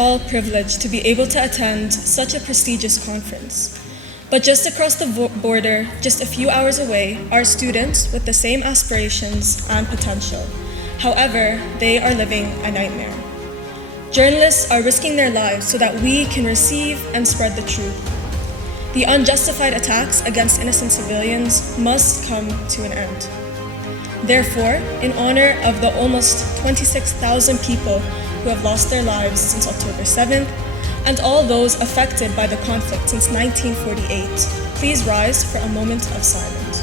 all privileged to be able to attend such a prestigious conference. But just across the border, just a few hours away, are students with the same aspirations and potential. However, they are living a nightmare. Journalists are risking their lives so that we can receive and spread the truth. The unjustified attacks against innocent civilians must come to an end. Therefore, in honor of the almost 26,000 people who have lost their lives since October 7th, and all those affected by the conflict since 1948, please rise for a moment of silence.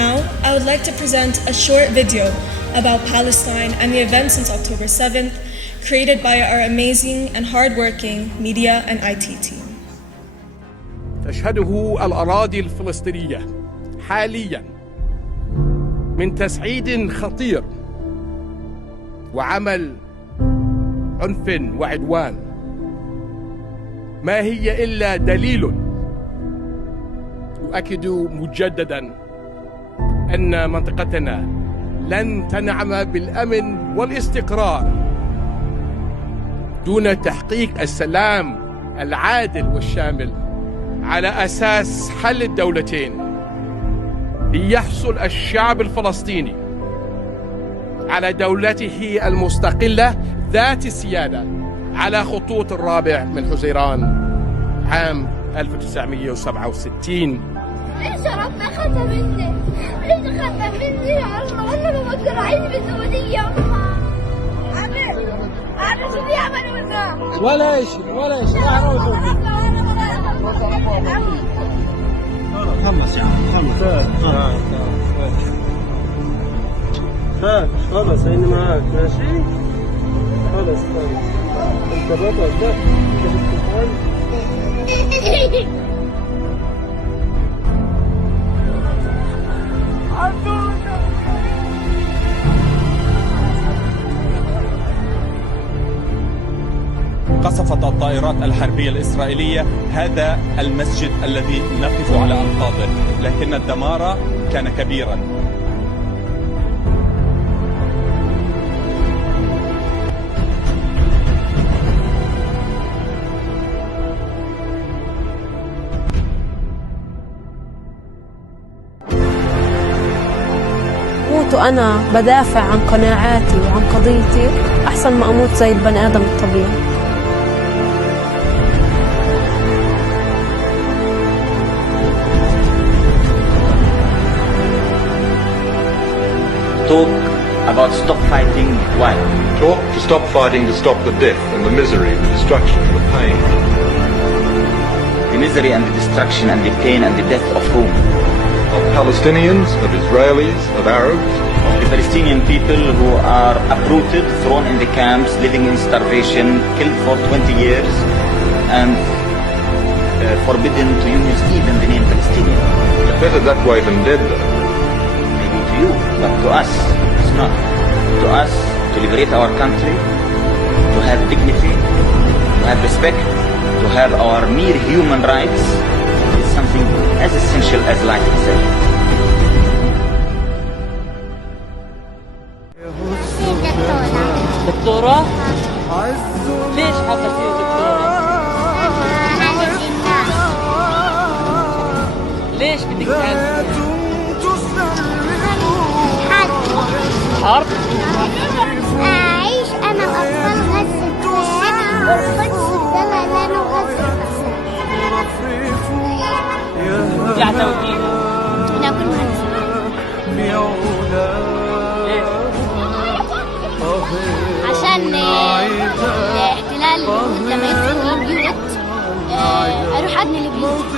Now, I would like to present a short video about Palestine and the events since October 7th, created by our amazing and hardworking media and IT team. تشهده الأراضي الفلسطينية حالياً من تسعيد خطير وعمل عنف وعدوان، ما هي إلا دليل يؤكد مجدداً أن منطقتنا لن تنعم بالأمن والاستقرار دون تحقيق السلام العادل والشامل على أساس حل الدولتين، ليحصل الشعب الفلسطيني على دولته المستقلة ذات السيادة على خطوط الرابع من حزيران عام 1967. ليش ربنا أخذها مني؟ ليش أخذها مني يا الله؟ أنا ما بقدر أعيش بالسعودية. أنا شو بدي أعمل لنا؟ ولا شيء ولا شيء. خلص يا عم خلص. خلص أنا معاك ماشي؟ خلص أنت بطل ده. قصفت الطائرات الحربية الإسرائيلية هذا المسجد الذي نقف على أنقاضه، لكن الدمار كان كبيرا. أموت وأنا بدافع عن قناعاتي وعن قضيتي أحسن ما أموت زي البني آدم الطبيعي. Talk about stop fighting. Why? Talk to stop fighting, to stop the death and the misery, the destruction and the pain. The misery and the destruction and the pain and the death of whom? Of Palestinians, of Israelis, of Arabs. Of the Palestinian people who are uprooted, thrown in the camps, living in starvation, killed for 20 years, and forbidden to use even the name Palestinian. Better that way than dead, though. Maybe to you, but to us, it's not. To us, to liberate our country, to have dignity, to have respect, to have our mere human rights, is something as essential as life itself. دكتورة؟ ليش حابة تصير دكتورة؟ ليش بدك تهاجمي؟ حرب؟ أعيش أنا وأطفال غزة والقدس بدلها لنا وغزة. يعتودي؟ أنا أكون مهندسة. عشان الاحتلال لما يدخل البيوت أروح أبني البيوت،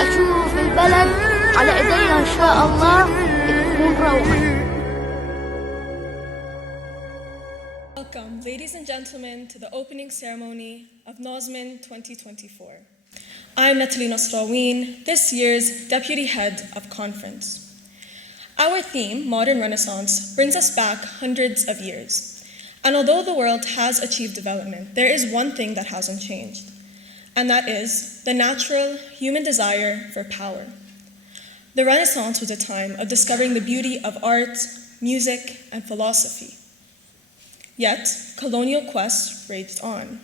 أشوف البلد على إيدينا إن شاء الله تكون روعة. Welcome, ladies and gentlemen, to the opening ceremony of NOSMUN 2024. I'm ة-الشميساني, this year's deputy head of conference. Our theme, Modern Renaissance, brings us back hundreds of years. And although the world has achieved development, there is one thing that hasn't changed, and that is the natural human desire for power. The Renaissance was a time of discovering the beauty of art, music, and philosophy. Yet, colonial quests raged on,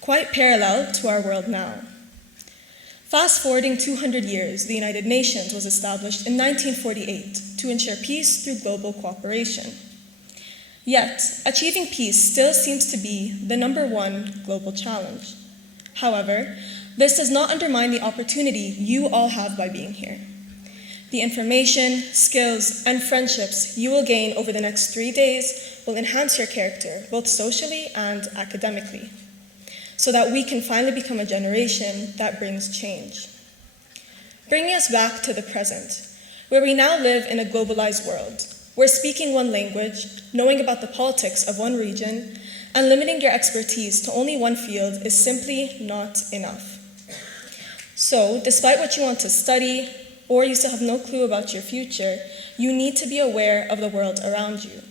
quite parallel to our world now. Fast forwarding 200 years, the United Nations was established in 1948 to ensure peace through global cooperation. Yet, achieving peace still seems to be the #1 global challenge. However, this does not undermine the opportunity you all have by being here. The information, skills, and friendships you will gain over the next 3 days will enhance your character, both socially and academically, so that we can finally become a generation that brings change. Bringing us back to the present, where we now live in a globalized world, where speaking one language, knowing about the politics of one region, and limiting your expertise to only one field is simply not enough. So, despite what you want to study, or you still have no clue about your future, you need to be aware of the world around you.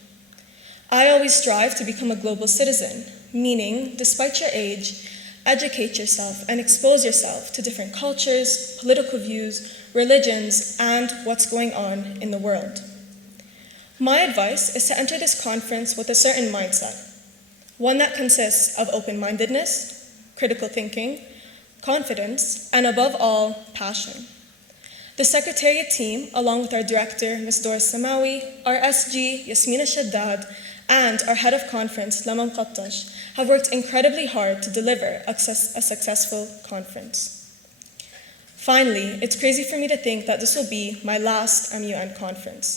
I always strive to become a global citizen, meaning, despite your age, educate yourself and expose yourself to different cultures, political views, religions, and what's going on in the world. My advice is to enter this conference with a certain mindset, one that consists of open-mindedness, critical thinking, confidence, and above all, passion. The Secretariat team, along with our Director, Ms. Doris Samawi, our SG, Yasmina Shaddad, and our Head of Conference, Laman Qattash, have worked incredibly hard to deliver a successful conference. Finally, it's crazy for me to think that this will be my last MUN conference.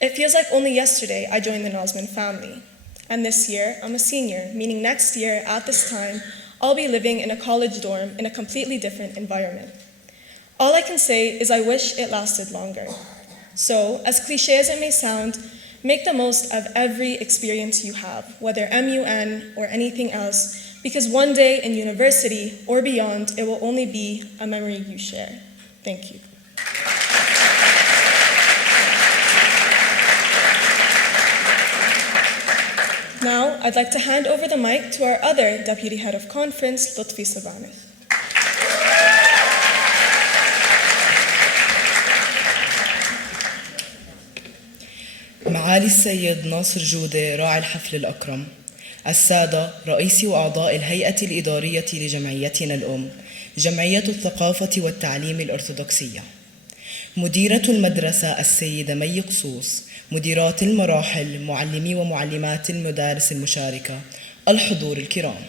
It feels like only yesterday I joined the NOSMUN family. And this year, I'm a senior, meaning next year, at this time, I'll be living in a college dorm in a completely different environment. All I can say is I wish it lasted longer. So, as cliche as it may sound, make the most of every experience you have, whether MUN or anything else, because one day in university or beyond, it will only be a memory you share. Thank you. Now, I'd like to hand over the mic to our other Deputy Head of Conference, Lutfi Sabanith. معالي السيد ناصر جودة راعي الحفل الأكرم، السادة رئيس وأعضاء الهيئة الإدارية لجمعيتنا الأم، جمعية الثقافة والتعليم الأرثوذكسية، مديرة المدرسة السيدة مي قصوص، مديرات المراحل، معلمي ومعلمات المدارس المشاركة، الحضور الكرام.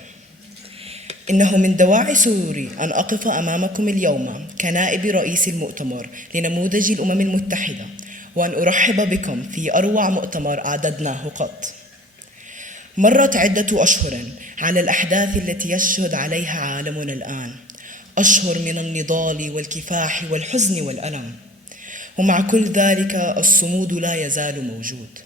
إنه من دواعي سروري أن أقف أمامكم اليوم كنائب رئيس المؤتمر لنموذج الأمم المتحدة، وأن أرحب بكم في أروع مؤتمر أعددناه قط. مرت عدة أشهر على الأحداث التي يشهد عليها عالمنا الآن، أشهر من النضال والكفاح والحزن والألم، ومع كل ذلك الصمود لا يزال موجود.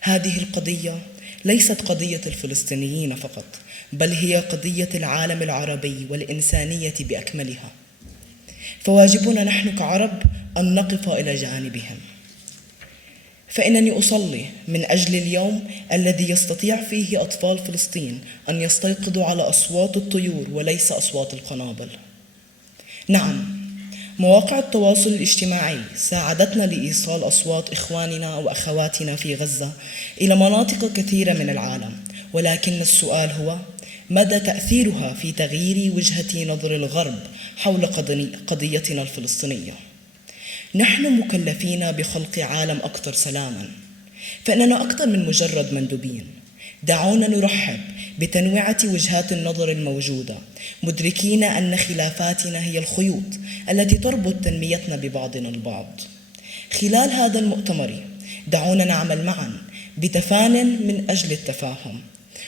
هذه القضية ليست قضية الفلسطينيين فقط، بل هي قضية العالم العربي والإنسانية بأكملها، فواجبنا نحن كعرب أن نقف إلى جانبهم. فإنني أصلي من أجل اليوم الذي يستطيع فيه أطفال فلسطين أن يستيقظوا على أصوات الطيور وليس أصوات القنابل. نعم، مواقع التواصل الاجتماعي ساعدتنا لإيصال أصوات إخواننا وأخواتنا في غزة إلى مناطق كثيرة من العالم، ولكن السؤال هو مدى تأثيرها في تغيير وجهة نظر الغرب حول قضيتنا الفلسطينية. نحن مكلفين بخلق عالم أكثر سلاماً، فإننا أكثر من مجرد مندوبين. دعونا نرحب بتنويعة وجهات النظر الموجودة، مدركين أن خلافاتنا هي الخيوط التي تربط تنميتنا ببعضنا البعض. خلال هذا المؤتمر دعونا نعمل معاً بتفان من أجل التفاهم،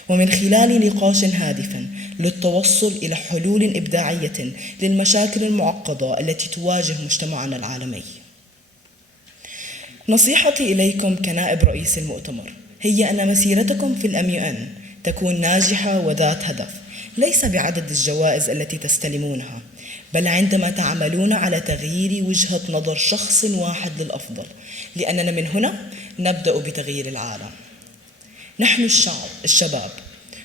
ومن خلال نقاش هادف للتوصل إلى حلول إبداعية للمشاكل المعقدة التي تواجه مجتمعنا العالمي. نصيحتي إليكم كنائب رئيس المؤتمر هي أن مسيرتكم في الأميون تكون ناجحة وذات هدف، ليس بعدد الجوائز التي تستلمونها، بل عندما تعملون على تغيير وجهة نظر شخص واحد للأفضل، لأننا من هنا نبدأ بتغيير العالم. نحن الشباب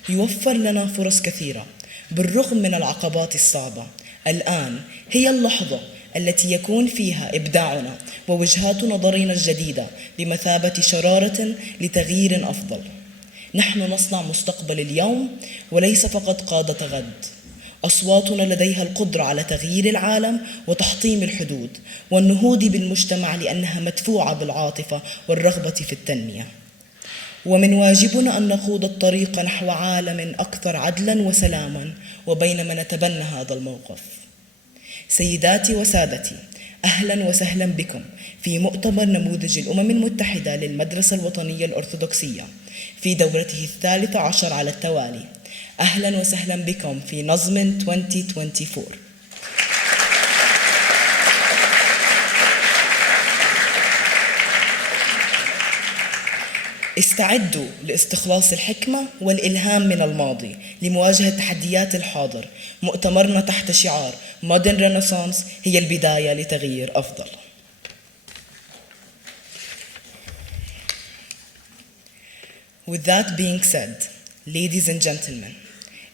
يوفر لنا فرص كثيرة بالرغم من العقبات الصعبة. الآن هي اللحظة التي يكون فيها إبداعنا ووجهات نظرنا الجديدة بمثابة شرارة لتغيير أفضل. نحن نصنع مستقبل اليوم وليس فقط قادة غد. أصواتنا لديها القدرة على تغيير العالم وتحطيم الحدود والنهوض بالمجتمع لأنها مدفوعة بالعاطفة والرغبة في التنمية. ومن واجبنا أن نخوض الطريق نحو عالم أكثر عدلاً وسلاماً وبينما نتبنى هذا الموقف. سيداتي وسادتي، أهلاً وسهلاً بكم في مؤتمر نموذج الأمم المتحدة للمدرسة الوطنية الارثوذكسية في دورته 13 على التوالي. أهلاً وسهلاً بكم في نظم 2024. استعدوا لاستخلاص الحكمة والإلهام من الماضي لمواجهة تحديات الحاضر. مؤتمرنا تحت شعار Modern Renaissance هي البداية لتغيير أفضل. With that being said, ladies and gentlemen,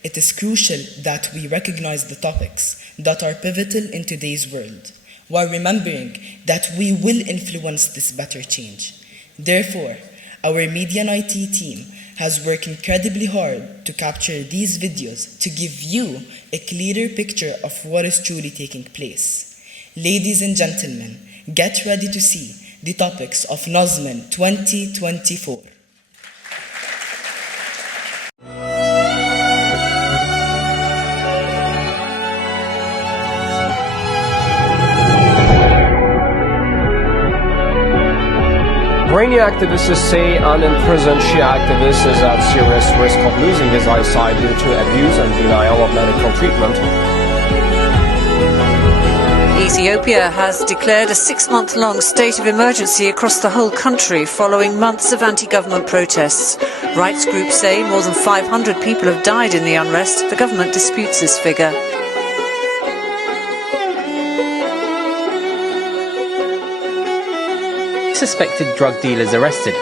it is crucial that we recognize the topics that are pivotal in today's world, while remembering that we will influence this better change. Therefore, our media and IT team has worked incredibly hard to capture these videos to give you a clearer picture of what is truly taking place. Ladies and gentlemen, get ready to see the topics of NOSMUN 2024. Iranian activists say an imprisoned Shia activist is at serious risk of losing his eyesight due to abuse and denial of medical treatment. Ethiopia has declared a 6-month-long state of emergency across the whole country following months of anti-government protests. Rights groups say more than 500 people have died in the unrest. The government disputes this figure. Suspected drug dealers arrested.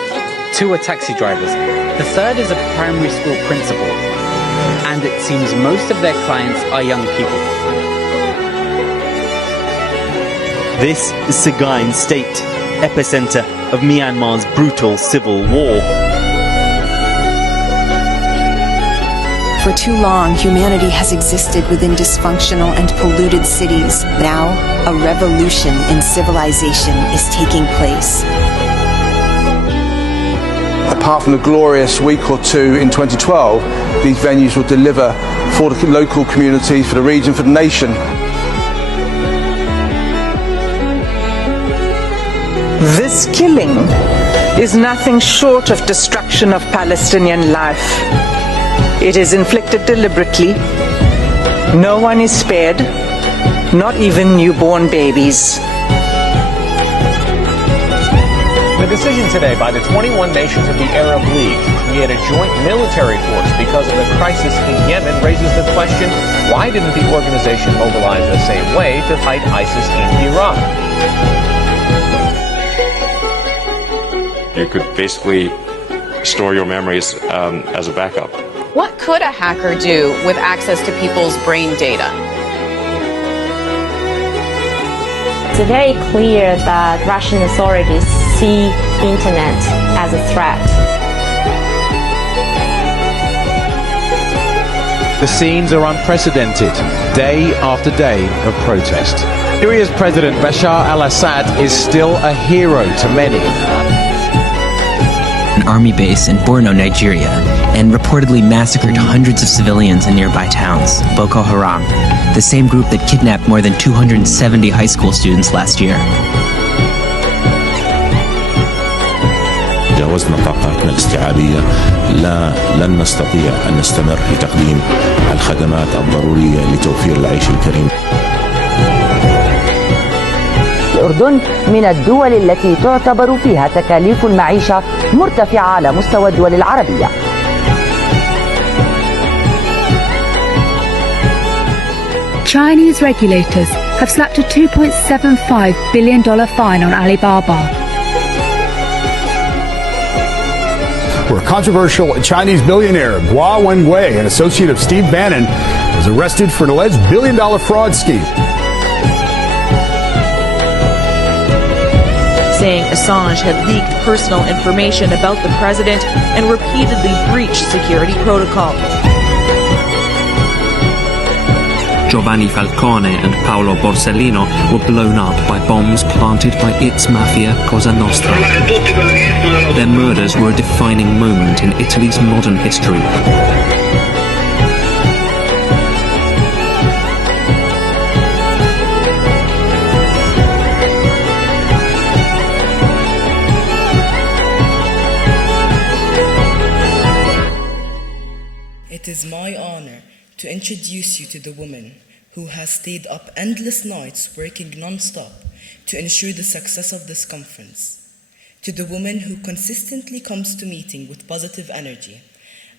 2 are taxi drivers. The third is a primary school principal. And it seems most of their clients are young people. This is Sagaing State, epicenter of Myanmar's brutal civil war. For too long, humanity has existed within dysfunctional and polluted cities. Now, a revolution in civilization is taking place. Apart from the glorious week or two in 2012, these venues will deliver for the local communities, for the region, for the nation. This killing is nothing short of destruction of Palestinian life. It is inflicted deliberately. No one is spared, not even newborn babies. The decision today by the 21 nations of the Arab League to create a joint military force because of the crisis in Yemen raises the question, why didn't the organization mobilize the same way to fight ISIS in Iraq? You could basically store your memories as a backup. What could a hacker do with access to people's brain data? It's very clear that Russian authorities see internet as a threat. The scenes are unprecedented, day after day of protest. Syria's President Bashar al-Assad is still a hero to many. An army base in Borno, Nigeria, and reportedly massacred hundreds of civilians in nearby towns, Boko Haram, the same group that kidnapped more than 270 high school students last year. تجاوزنا طاقاتنا الاستيعابية، لن نستطيع أن نستمر في تقديم الخدمات الضرورية لتوفير العيش الكريم. الأردن من الدول التي تعتبر فيها تكاليف المعيشة مرتفعة على مستوى الدول العربية. Chinese regulators have slapped a $2.75 billion fine on Alibaba. Where controversial Chinese billionaire Hua Wengwei, an associate of Steve Bannon, was arrested for an alleged billion-dollar fraud scheme. saying Assange had leaked personal information about the president and repeatedly breached security protocol. Giovanni Falcone and Paolo Borsellino were blown up by bombs planted by its mafia Cosa Nostra. Their murders were a defining moment in Italy's modern history. It is my honor to introduce you to the woman who has stayed up endless nights working non-stop to ensure the success of this conference, to the woman who consistently comes to meeting with positive energy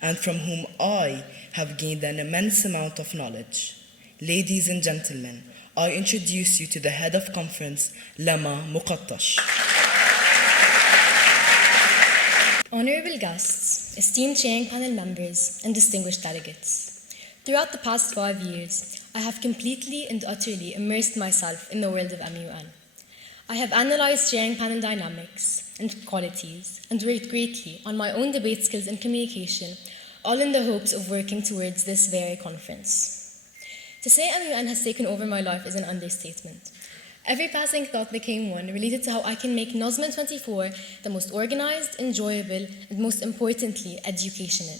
and from whom I have gained an immense amount of knowledge. Ladies and gentlemen, I introduce you to the head of conference, Lama Muqattash. Honorable guests, esteemed chairing panel members, and distinguished delegates. Throughout the past 5 years, I have completely and utterly immersed myself in the world of MUN. I have analyzed chairing panel dynamics and qualities and worked greatly on my own debate skills and communication, all in the hopes of working towards this very conference. To say MUN has taken over my life is an understatement. Every passing thought became one related to how I can make NOSMUN’24 the most organized, enjoyable, and most importantly, educational.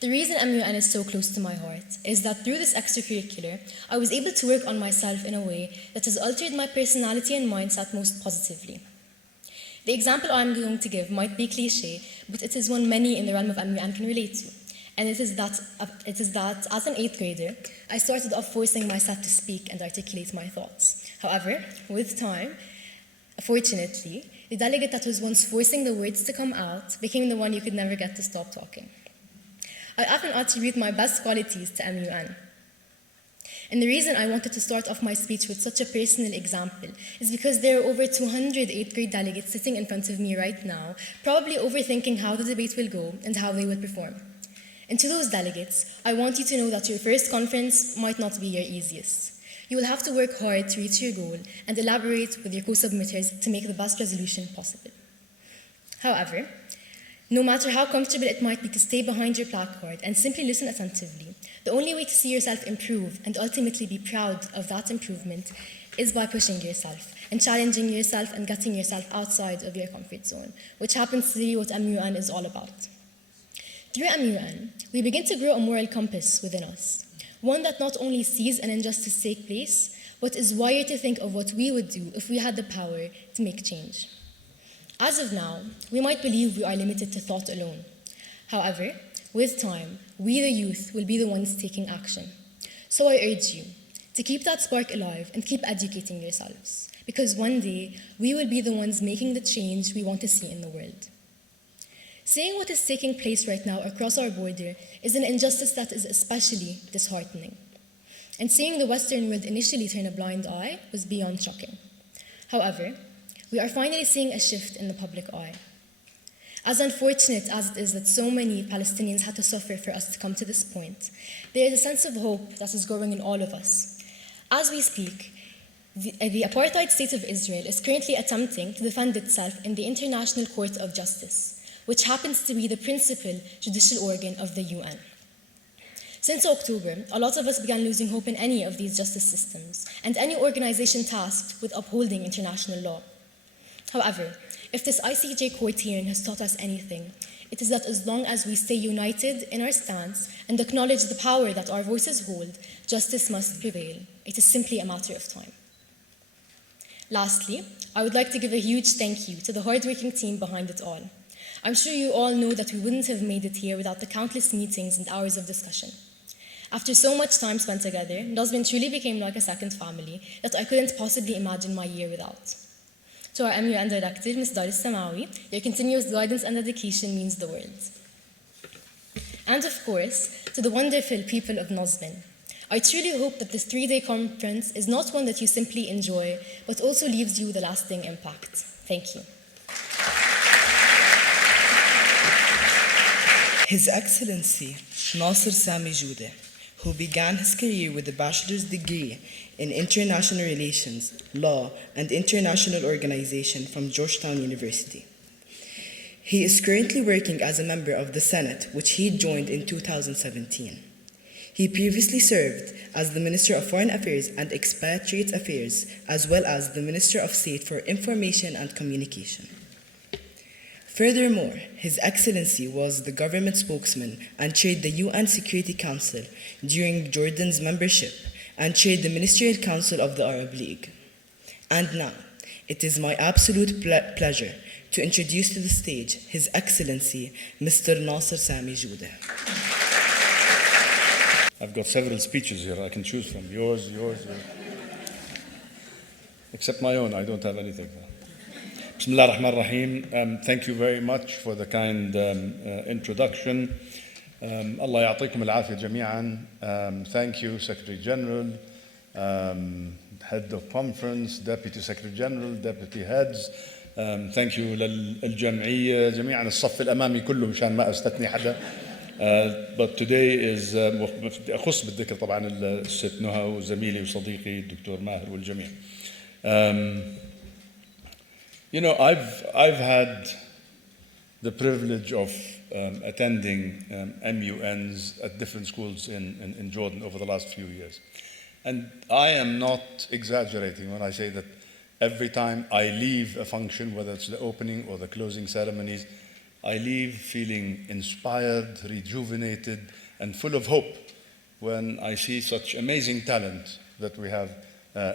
The reason MUN is so close to my heart is that through this extracurricular, I was able to work on myself in a way that has altered my personality and mindset most positively. The example I'm going to give might be cliché, but it is one many in the realm of MUN can relate to. And it is that as an 8th grader, I started off forcing myself to speak and articulate my thoughts. However, with time, fortunately, the delegate that was once forcing the words to come out became the one you could never get to stop talking. I often attribute my best qualities to MUN. And the reason I wanted to start off my speech with such a personal example is because there are over 200 8th grade delegates sitting in front of me right now, probably overthinking how the debate will go and how they will perform. And to those delegates, I want you to know that your first conference might not be your easiest. You will have to work hard to reach your goal and elaborate with your co-submitters to make the best resolution possible. However, no matter how comfortable it might be to stay behind your placard and simply listen attentively, the only way to see yourself improve and ultimately be proud of that improvement is by pushing yourself and challenging yourself and getting yourself outside of your comfort zone, which happens to be what MUN is all about. Through MUN, we begin to grow a moral compass within us, one that not only sees an injustice take place, but is wired to think of what we would do if we had the power to make change. As of now, we might believe we are limited to thought alone. However, with time, we the youth will be the ones taking action. So I urge you to keep that spark alive and keep educating yourselves, because one day we will be the ones making the change we want to see in the world. Seeing what is taking place right now across our border is an injustice that is especially disheartening. And seeing the Western world initially turn a blind eye was beyond shocking. However, we are finally seeing a shift in the public eye. As unfortunate as it is that so many Palestinians had to suffer for us to come to this point, there is a sense of hope that is growing in all of us. As we speak, the apartheid state of Israel is currently attempting to defend itself in the International Court of Justice, which happens to be the principal judicial organ of the UN. Since October, a lot of us began losing hope in any of these justice systems and any organization tasked with upholding international law. However, if this ICJ court hearing has taught us anything, it is that as long as we stay united in our stance and acknowledge the power that our voices hold, justice must prevail. It is simply a matter of time. Lastly, I would like to give a huge thank you to the hardworking team behind it all. I'm sure you all know that we wouldn't have made it here without the countless meetings and hours of discussion. After so much time spent together, NOSMUN truly became like a second family that I couldn't possibly imagine my year without. To our MUN director, Ms. Doris Samawi, your continuous guidance and dedication means the world. And of course, to the wonderful people of NOSMUN. I truly hope that this 3-day conference is not one that you simply enjoy, but also leaves you with a lasting impact. Thank you. His Excellency Naaser Sami Judeh, who began his career with a bachelor's degree in International Relations, Law, and International Organization from Georgetown University. He is currently working as a member of the Senate, which he joined in 2017. He previously served as the Minister of Foreign Affairs and Expatriate Affairs, as well as the Minister of State for Information and Communication. Furthermore, His Excellency was the government spokesman and chaired the UN Security Council during Jordan's membership and chaired the Ministerial Council of the Arab League. And now, it is my absolute pleasure to introduce to the stage His Excellency, Mr. Naaser Sami Judeh. I've got several speeches here I can choose from. Yours. Except my own, I don't have anything. Bismillah ar-Rahman ar-Rahim. Thank you very much for the kind introduction. Allah ya'atikum al-afiyah jami'an. Thank you, Secretary General, Head of Conference, Deputy Secretary General, Deputy Heads. Thank you للجمعية جميعا الصف الأمامي كله مشان ما أستثني حدا. But today is أخص بالذكر طبعا الست نهى وزميلي وصديقي الدكتور ماهر والجميع. You know, I've had the privilege of attending MUNs at different schools in Jordan over the last few years. And I am not exaggerating when I say that every time I leave a function, whether it's the opening or the closing ceremonies, I leave feeling inspired, rejuvenated, and full of hope when I see such amazing talent that we have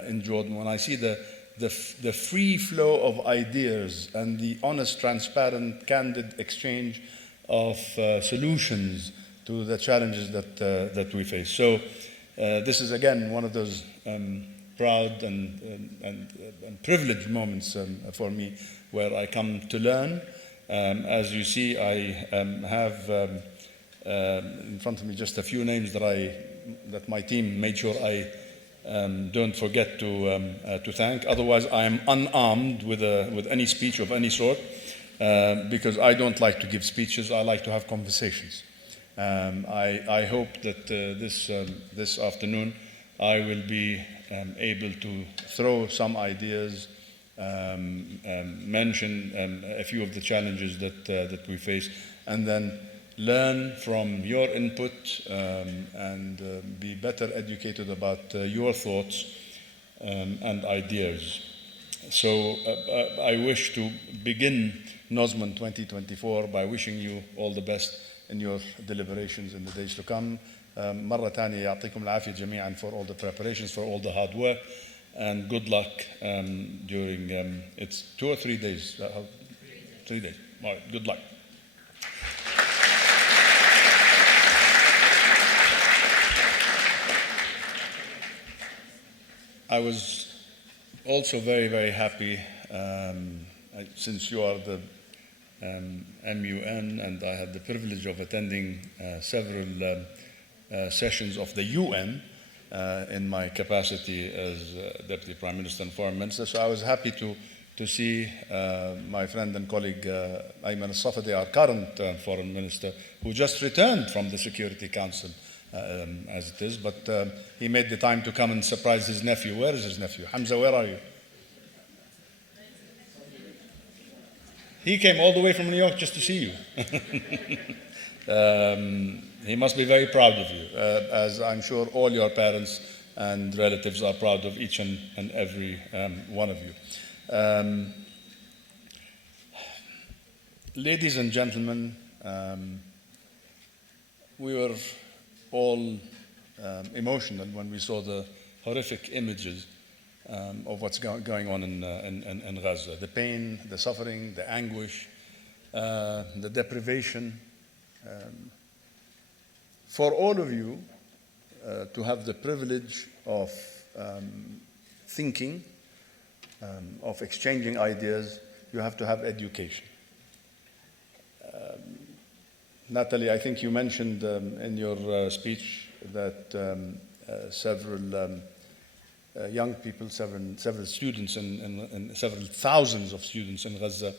in Jordan, when I see the free flow of ideas and the honest, transparent, candid exchange of solutions to the challenges that we face. So this is again one of those proud and privileged moments for me where I come to learn. As you see, I have in front of me just a few names that my team made sure I don't forget to thank. Otherwise, I am unarmed with any speech of any sort because I don't like to give speeches. I like to have conversations. I hope that this afternoon I will be able to throw some ideas, mention a few of the challenges that we face, and then learn from your input and be better educated about your thoughts and ideas. So I wish to begin NOSMUN 2024 by wishing you all the best in your deliberations in the days to come. مرة ثانية يعطيكم العافية جميعا for all the preparations, for all the hard work, and good luck during it's 2 or 3 days. 3 days. All right, good luck. I was also very, very happy since you are the MUN, and I had the privilege of attending several sessions of the UN in my capacity as Deputy Prime Minister and Foreign Minister. So I was happy to see my friend and colleague Ayman al-Safadi, our current Foreign Minister, who just returned from the Security Council as it is, but he made the time to come and surprise his nephew. Where is his nephew? Hamza, where are you? He came all the way from New York just to see you. He must be very proud of you, as I'm sure all your parents and relatives are proud of each and every one of you. Ladies and gentlemen, we were all emotional when we saw the horrific images of what's going on in Gaza. The pain, the suffering, the anguish, the deprivation. For all of you to have the privilege of thinking, of exchanging ideas, you have to have education. Natalie, I think you mentioned in your speech that several young people, several students, and several thousands of students in Gaza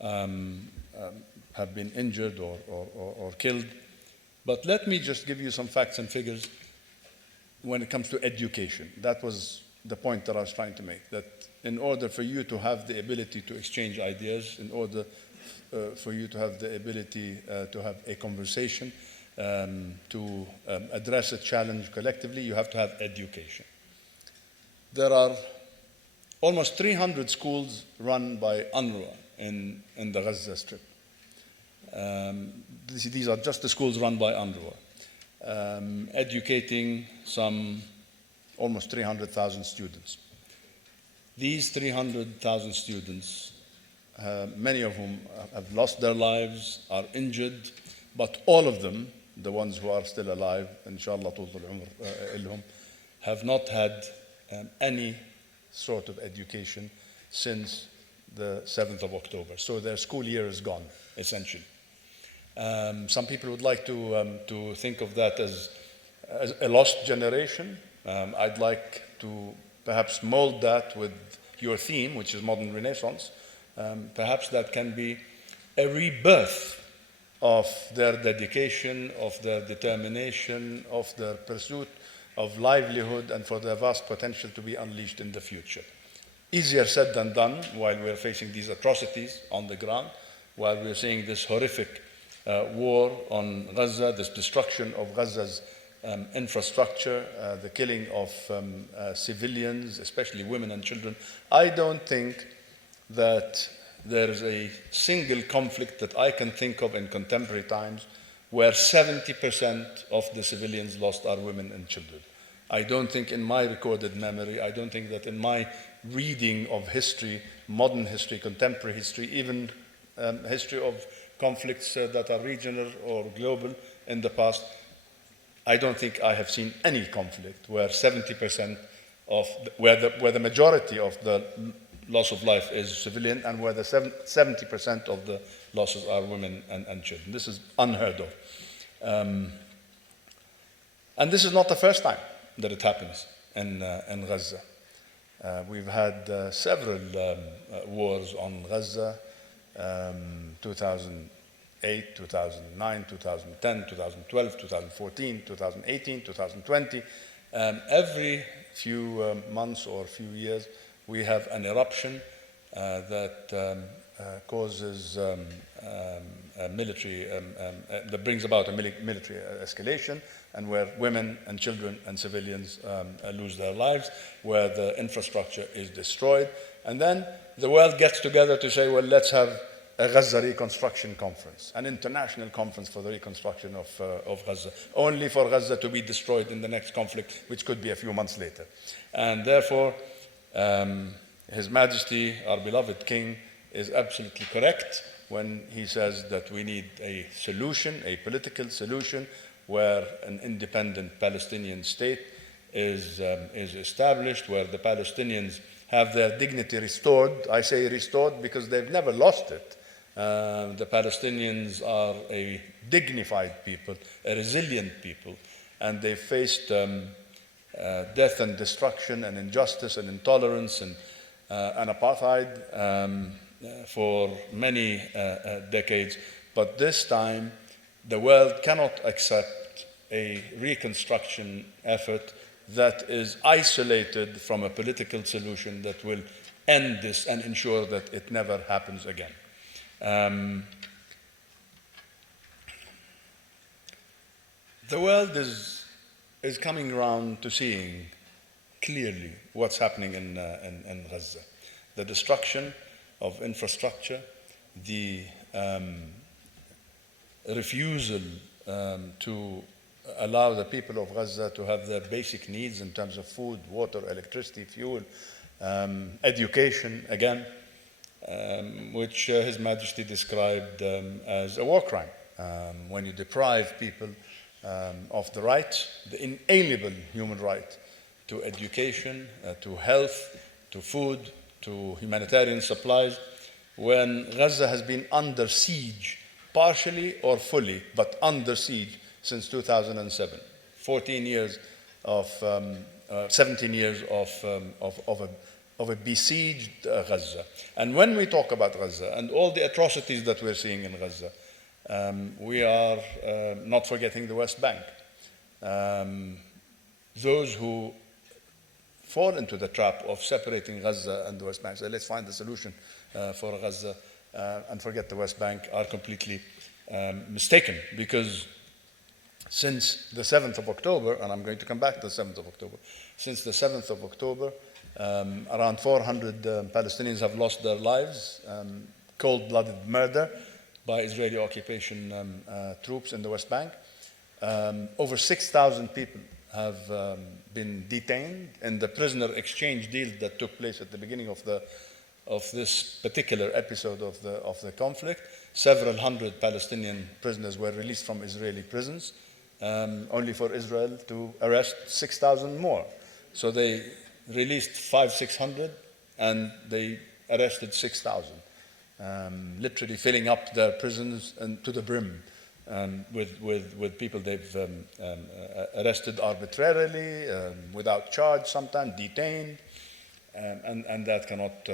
have been injured or killed. But let me just give you some facts and figures. when it comes to education. That was the point that I was trying to make, that in order for you to have the ability to exchange ideas, in order for you to have the ability to have a conversation, to address a challenge collectively, you have to have education. There are almost 300 schools run by UNRWA in the Gaza Strip. These are just the schools run by UNRWA, educating some almost 300,000 students. These 300,000 students, many of whom have lost their lives, are injured, but all of them, the ones who are still alive, inshallah, طول العمر إلهم, have not had any sort of education since the 7th of October. So their school year is gone, essentially. Some people would like to think of that as a lost generation. I'd like to perhaps mold that with your theme, which is modern Renaissance. Perhaps that can be a rebirth of their dedication, of their determination, of their pursuit of livelihood, and for their vast potential to be unleashed in the future. Easier said than done while we're facing these atrocities on the ground, while we're seeing this horrific war on Gaza, this destruction of Gaza's infrastructure, the killing of civilians, especially women and children. I don't think that there is a single conflict that I can think of in contemporary times where 70% of the civilians lost are women and children. I don't think in my recorded memory, I don't think that in my reading of history, modern history, contemporary history, even history of conflicts that are regional or global in the past, I don't think I have seen any conflict where 70% of, where the majority of the loss of life is civilian and where the 70% of the losses are women and children. This is unheard of. And this is not the first time that it happens in Gaza. We've had several wars on Gaza, 2008, 2009, 2010, 2012, 2014, 2018, 2020. Every few months or few years, we have an eruption that causes military, that brings about a military escalation, and where women and children and civilians lose their lives, where the infrastructure is destroyed. And then the world gets together to say, well, let's have a Gaza Reconstruction Conference, an international conference for the reconstruction of Gaza, only for Gaza to be destroyed in the next conflict, which could be a few months later. And therefore, His Majesty, our beloved King, is absolutely correct when he says that we need a solution, a political solution, where an independent Palestinian state is established, where the Palestinians have their dignity restored. I say restored because they've never lost it. The Palestinians are a dignified people, a resilient people, and they faced death and destruction and injustice and intolerance and apartheid for many decades. But this time, the world cannot accept a reconstruction effort that is isolated from a political solution that will end this and ensure that it never happens again. The world is coming around to seeing clearly what's happening in Gaza. The destruction of infrastructure, the refusal to allow the people of Gaza to have their basic needs in terms of food, water, electricity, fuel, education, again, which His Majesty described as a war crime. When you deprive people of the right, the inalienable human right to education, to health, to food, to humanitarian supplies, when Gaza has been under siege, partially or fully, but under siege since 2007, 17 years of a besieged Gaza. And when we talk about Gaza and all the atrocities that we're seeing in Gaza, we are not forgetting the West Bank. those who fall into the trap of separating Gaza and the West Bank, so let's find a solution for Gaza and forget the West Bank, are completely mistaken, because since the 7th of October, and I'm going to come back to the 7th of October, since the 7th of October, around 400 Palestinians have lost their lives, cold-blooded murder by Israeli occupation troops in the West Bank. Over 6,000 people have been detained in the prisoner exchange deal that took place at the beginning of this particular episode of the conflict. Several hundred Palestinian prisoners were released from Israeli prisons, only for Israel to arrest 6,000 more. So they released 500-600, and they arrested 6,000, literally filling up their prisons and to the brim with people they've arrested arbitrarily, without charge, sometimes detained, and that cannot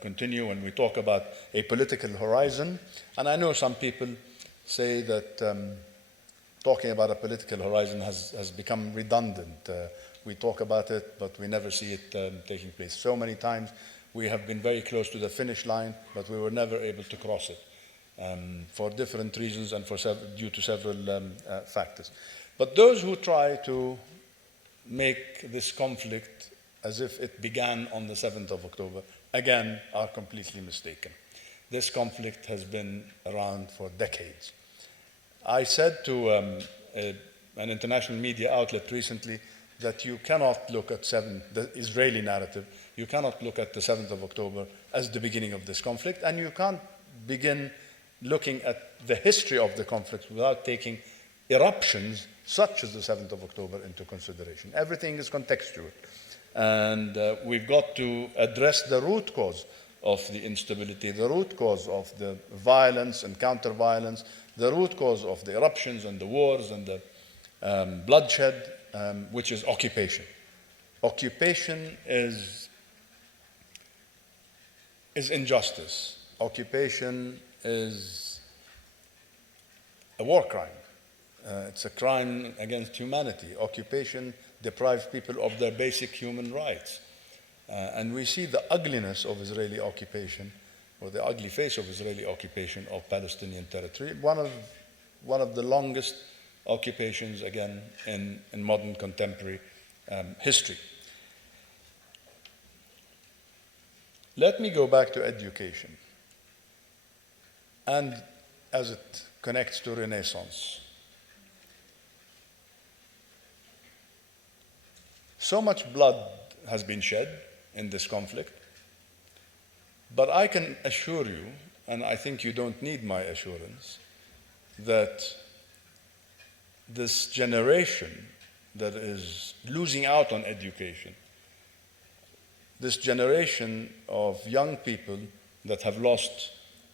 continue when we talk about a political horizon. And I know some people say that talking about a political horizon has become redundant. We talk about it, but we never see it taking place. So many times we have been very close to the finish line, but we were never able to cross it for different reasons and due to several factors. But those who try to make this conflict as if it began on the 7th of October, again, are completely mistaken. This conflict has been around for decades. I said to an international media outlet recently that you cannot look at the Israeli narrative, you cannot look at the 7th of October as the beginning of this conflict, and you can't begin looking at the history of the conflict without taking eruptions such as the 7th of October into consideration. Everything is contextual. And we've got to address the root cause of the instability, the root cause of the violence and counter-violence, the root cause of the eruptions and the wars and the bloodshed, which is occupation. Occupation is injustice. Occupation is a war crime. It's a crime against humanity. Occupation deprives people of their basic human rights. And we see the ugliness of Israeli occupation, or the ugly face of Israeli occupation of Palestinian territory, one of the longest occupations, again, in modern contemporary history. Let me go back to education, and as it connects to Renaissance. So much blood has been shed in this conflict, but I can assure you, and I think you don't need my assurance, that this generation that is losing out on education, this generation of young people that have lost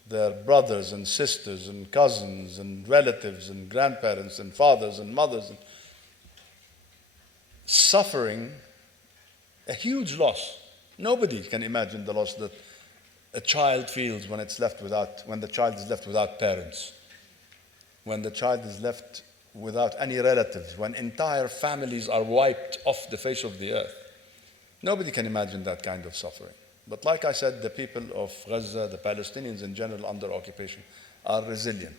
their brothers and sisters and cousins and relatives and grandparents and fathers and mothers, and suffering a huge loss. Nobody can imagine the loss that a child feels when the child is left without parents, when the child is left without any relatives, when entire families are wiped off the face of the earth. Nobody can imagine that kind of suffering. But like I said, the people of Gaza, the Palestinians in general under occupation, are resilient.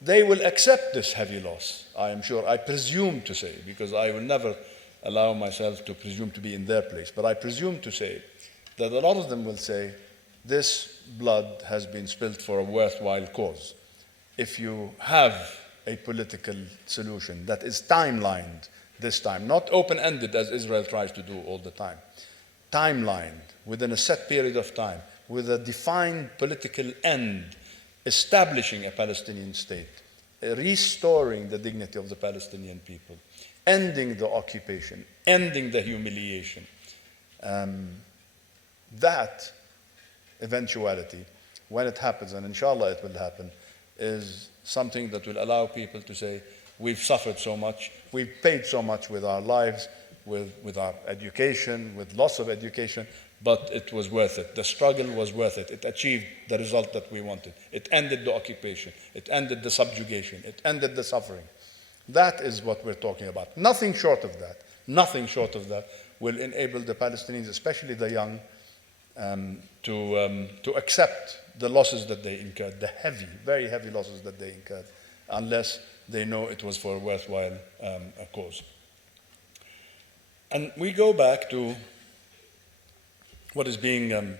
They will accept this heavy loss, I am sure. I presume to say, because I will never allow myself to presume to be in their place, but I presume to say that a lot of them will say, this blood has been spilled for a worthwhile cause. If you have a political solution that is timelined this time, not open-ended as Israel tries to do all the time, timelined within a set period of time, with a defined political end, establishing a Palestinian state, restoring the dignity of the Palestinian people, ending the occupation, ending the humiliation. That eventuality, when it happens, and inshallah it will happen, is something that will allow people to say, we've suffered so much, we've paid so much with our lives, with our education, with loss of education, but it was worth it. The struggle was worth it. It achieved the result that we wanted. It ended the occupation. It ended the subjugation. It ended the suffering. That is what we're talking about. Nothing short of that. nothing short of that, will enable the Palestinians, especially the young, to accept the losses that they incurred, the heavy, very heavy losses that they incurred, unless they know it was for a worthwhile a cause. And we go back to what is being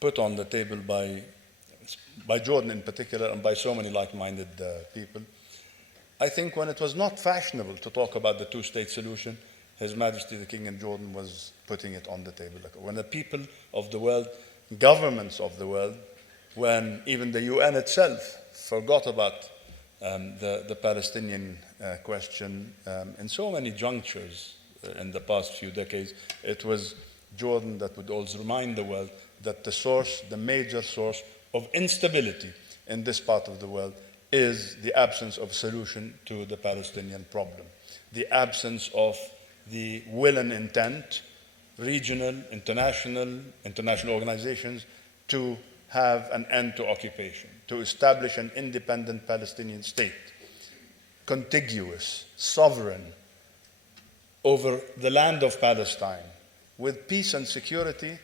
put on the table by Jordan in particular, and by so many like-minded people. I think when it was not fashionable to talk about the two-state solution, His Majesty the King in Jordan was putting it on the table. When the people of the world, governments of the world, when even the UN itself forgot about the Palestinian question in so many junctures in the past few decades, it was Jordan that would always remind the world that the major source of instability in this part of the world is the absence of solution to the Palestinian problem, the absence of the will and intent, regional, international organizations, to have an end to occupation, to establish an independent Palestinian state, contiguous, sovereign, over the land of Palestine, with peace and security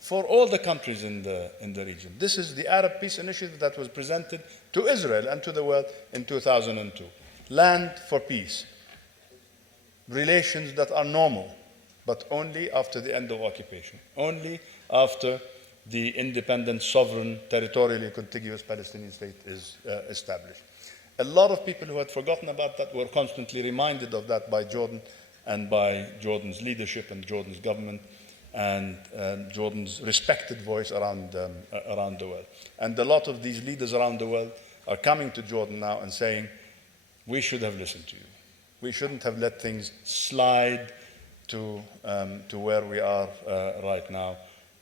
for all the countries in the region. This is the Arab Peace Initiative that was presented to Israel and to the world in 2002. Land for peace. Relations that are normal, but only after the end of occupation, only after the independent, sovereign, territorially contiguous Palestinian state is established. A lot of people who had forgotten about that were constantly reminded of that by Jordan and by Jordan's leadership and Jordan's government and Jordan's respected voice around the world. And a lot of these leaders around the world are coming to Jordan now and saying, we should have listened to you. We shouldn't have let things slide to where we are right now.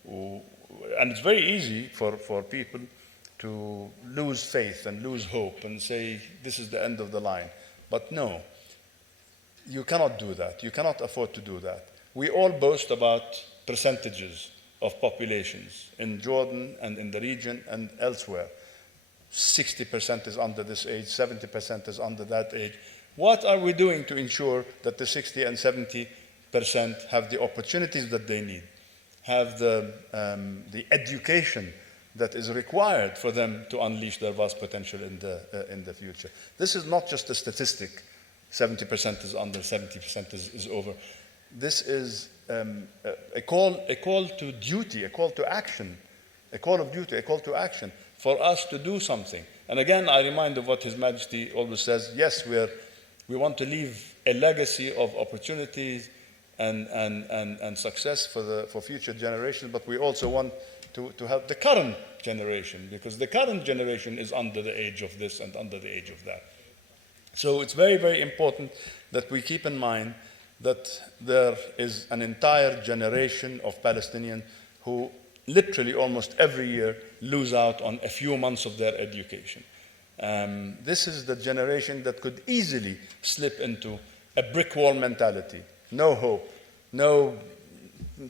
And it's very easy for people to lose faith and lose hope and say, this is the end of the line. But no, you cannot do that. You cannot afford to do that. We all boast about percentages of populations in Jordan and in the region and elsewhere. 60% is under this age, 70% is under that age. What are we doing to ensure that the 60 and 70% have the opportunities that they need, have the education that is required for them to unleash their vast potential in the future? This is not just a statistic. 70% is under, 70% is over. This is a call to duty, a call to action, a call of duty, a call to action for us to do something. And again, I remind of what His Majesty always says. Yes, we want to leave a legacy of opportunities and success for future generations, but we also want to help the current generation, because the current generation is under the age of this and under the age of that. So it's very, very important that we keep in mind that there is an entire generation of Palestinians who literally almost every year lose out on a few months of their education. This is the generation that could easily slip into a brick wall mentality. No hope, no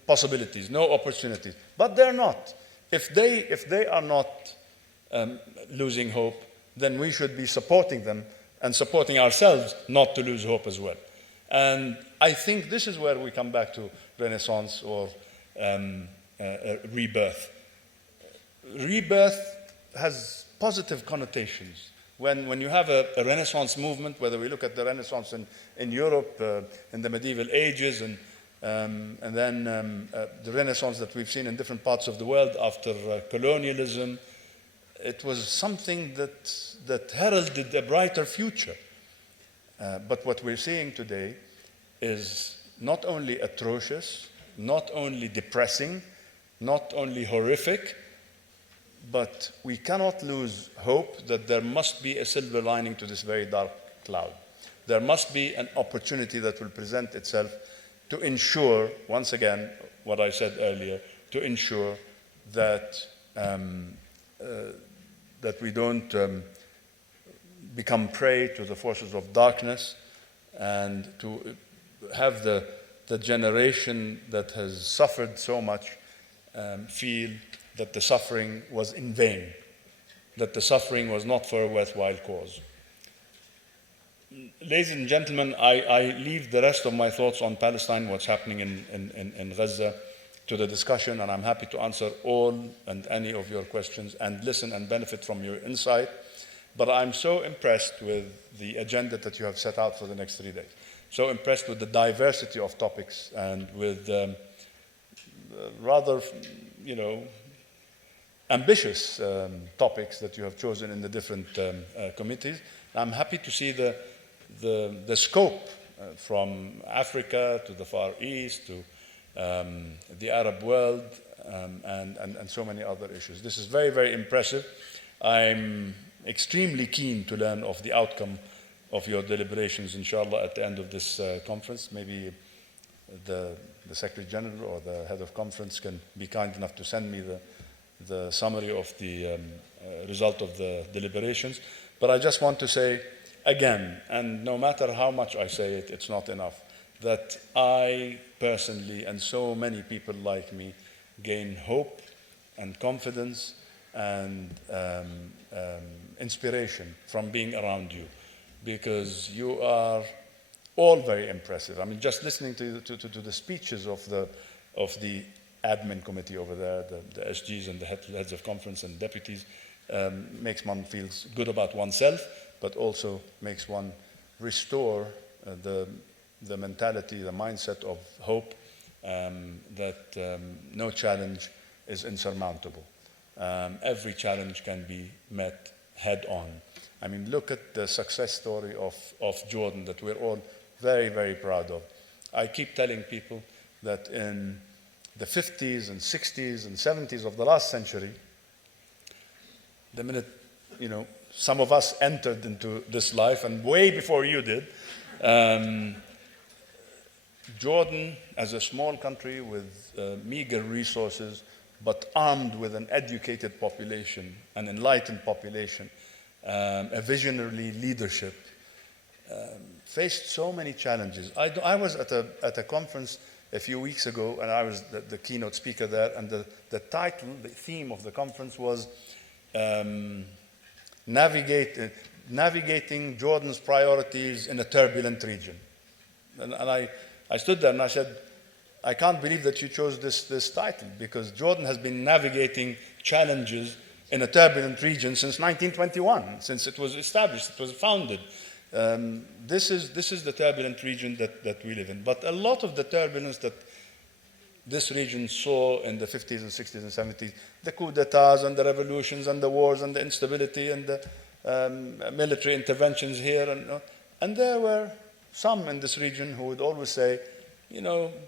possibilities, no opportunities. But they're not. If they are not losing hope, then we should be supporting them and supporting ourselves not to lose hope as well. And I think this is where we come back to Renaissance or rebirth. Rebirth has positive connotations. When you have a Renaissance movement, whether we look at the Renaissance in Europe in the medieval ages and then the Renaissance that we've seen in different parts of the world after colonialism, it was something that heralded a brighter future. But what we're seeing today is not only atrocious, not only depressing, not only horrific, but we cannot lose hope that there must be a silver lining to this very dark cloud. There must be an opportunity that will present itself to ensure, once again, what I said earlier, to ensure that that we don't become prey to the forces of darkness, and to have the generation that has suffered so much feel that the suffering was in vain, that the suffering was not for a worthwhile cause. ladies and gentlemen, I leave the rest of my thoughts on Palestine, what's happening in Gaza, to the discussion, and I'm happy to answer all and any of your questions and listen and benefit from your insight. But I'm so impressed with the agenda that you have set out for the next 3 days. So impressed with the diversity of topics and with rather, ambitious topics that you have chosen in the different committees. I'm happy to see the scope from Africa to the Far East to the Arab world and so many other issues. This is very, very impressive. I'm extremely keen to learn of the outcome of your deliberations, inshallah, at the end of this conference. Maybe the Secretary General or the head of conference can be kind enough to send me the summary of the result of the deliberations. But I just want to say again, and no matter how much I say it, it's not enough, that I personally and so many people like me gain hope and confidence and inspiration from being around you, because you are all very impressive. I mean, just listening to the speeches of the admin committee over there, the SGs and the heads of conference and deputies, makes one feel good about oneself, but also makes one restore the mentality, the mindset of hope that no challenge is insurmountable. Every challenge can be met head on. I mean, look at the success story of Jordan that we're all very, very proud of. I keep telling people that in the 50s and 60s and 70s of the last century, the minute, some of us entered into this life, and way before you did, Jordan, as a small country with meager resources, but armed with an educated population, an enlightened population, a visionary leadership, faced so many challenges. I was at a conference a few weeks ago, and I was the keynote speaker there, and the title, the theme of the conference was Navigating Jordan's Priorities in a Turbulent Region. And I stood there and I said, I can't believe that you chose this title, because Jordan has been navigating challenges in a turbulent region since 1921, since it was established, it was founded. This is the turbulent region that we live in. But a lot of the turbulence that this region saw in the 50s and 60s and 70s, the coup d'etats and the revolutions and the wars and the instability and the military interventions here, and there were some in this region who would always say,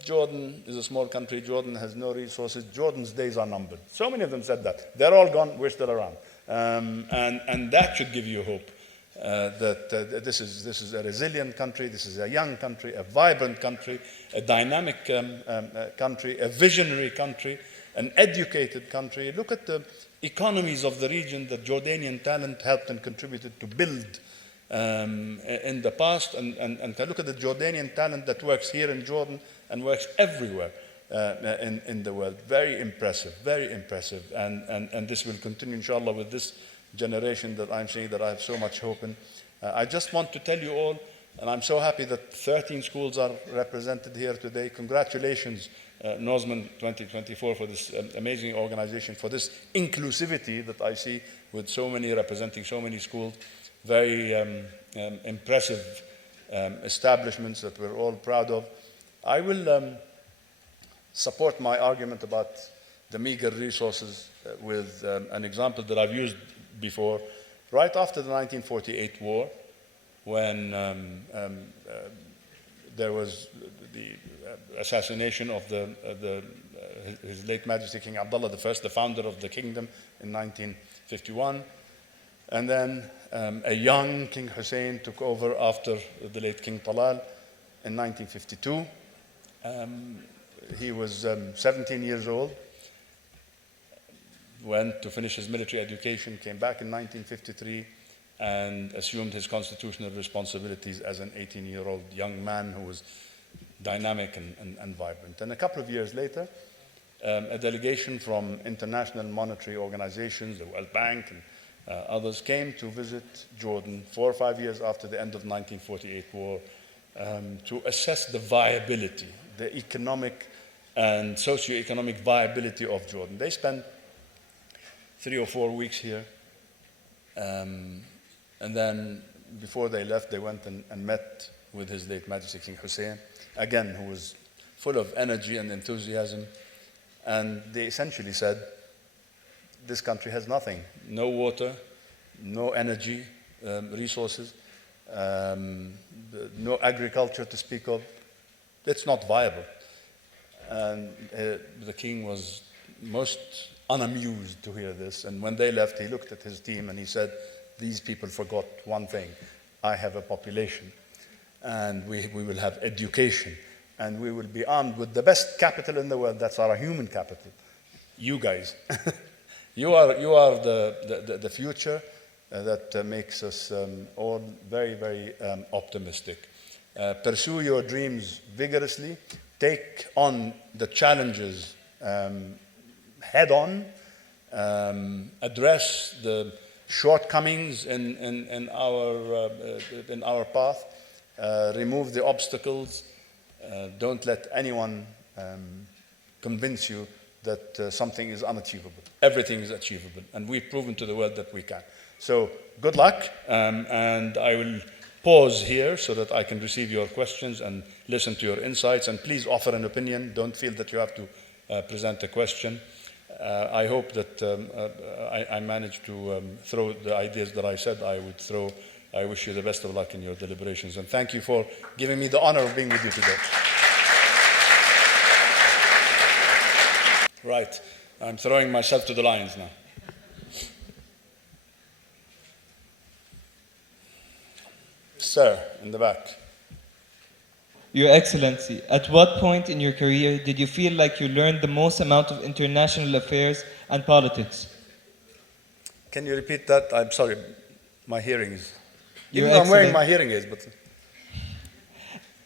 Jordan is a small country, Jordan has no resources, Jordan's days are numbered. So many of them said that. They're all gone, we're still around. And that should give you hope, that this is a resilient country, this is a young country, a vibrant country, a dynamic country, a visionary country, an educated country. Look at the economies of the region that Jordanian talent helped and contributed to build in the past, and look at the Jordanian talent that works here in Jordan and works everywhere in the world. Very impressive, and this will continue, inshallah, with this generation that I'm seeing, that I have so much hope in. I just want to tell you all, and I'm so happy that 13 schools are represented here today. Congratulations, NOSMUN’24, for this amazing organization, for this inclusivity that I see with so many representing so many schools. Very impressive establishments that we're all proud of. I will support my argument about the meager resources with an example that I've used before. Right after the 1948 war, when there was the assassination of His late Majesty King Abdullah I, the founder of the kingdom, in 1951, and then a young King Hussein took over after the late King Talal in 1952. He was 17 years old, went to finish his military education, came back in 1953, and assumed his constitutional responsibilities as an 18-year-old young man who was dynamic and vibrant. And a couple of years later, a delegation from international monetary organizations, the World Bank others, came to visit Jordan 4 or 5 years after the end of the 1948 war to assess the viability, the economic and socio-economic viability of Jordan. They spent 3 or 4 weeks here, and then before they left, they went and met with His late Majesty King Hussein, again, who was full of energy and enthusiasm, and they essentially said, this country has nothing, no water, no energy resources, no agriculture to speak of. It's not viable. And the king was most unamused to hear this. And when they left, he looked at his team and he said, these people forgot one thing. I have a population, and we will have education, and we will be armed with the best capital in the world. That's our human capital. You guys. You are the future that makes us all very, very optimistic. Pursue your dreams vigorously. Take on the challenges head on. Address the shortcomings in our path. Remove the obstacles. Don't let anyone convince you that something is unachievable. Everything is achievable, and we've proven to the world that we can. So good luck, and I will pause here so that I can receive your questions and listen to your insights, and please offer an opinion. Don't feel that you have to present a question. I hope that I managed to throw the ideas that I said I would throw. I wish you the best of luck in your deliberations, and thank you for giving me the honor of being with you today. Right, I'm throwing myself to the lions now. Sir, in the back. Your Excellency, at what point in your career did you feel like you learned the most amount of international affairs and politics? Can you repeat that? I'm sorry, my hearing is... Even though I'm wearing my hearing aids, but...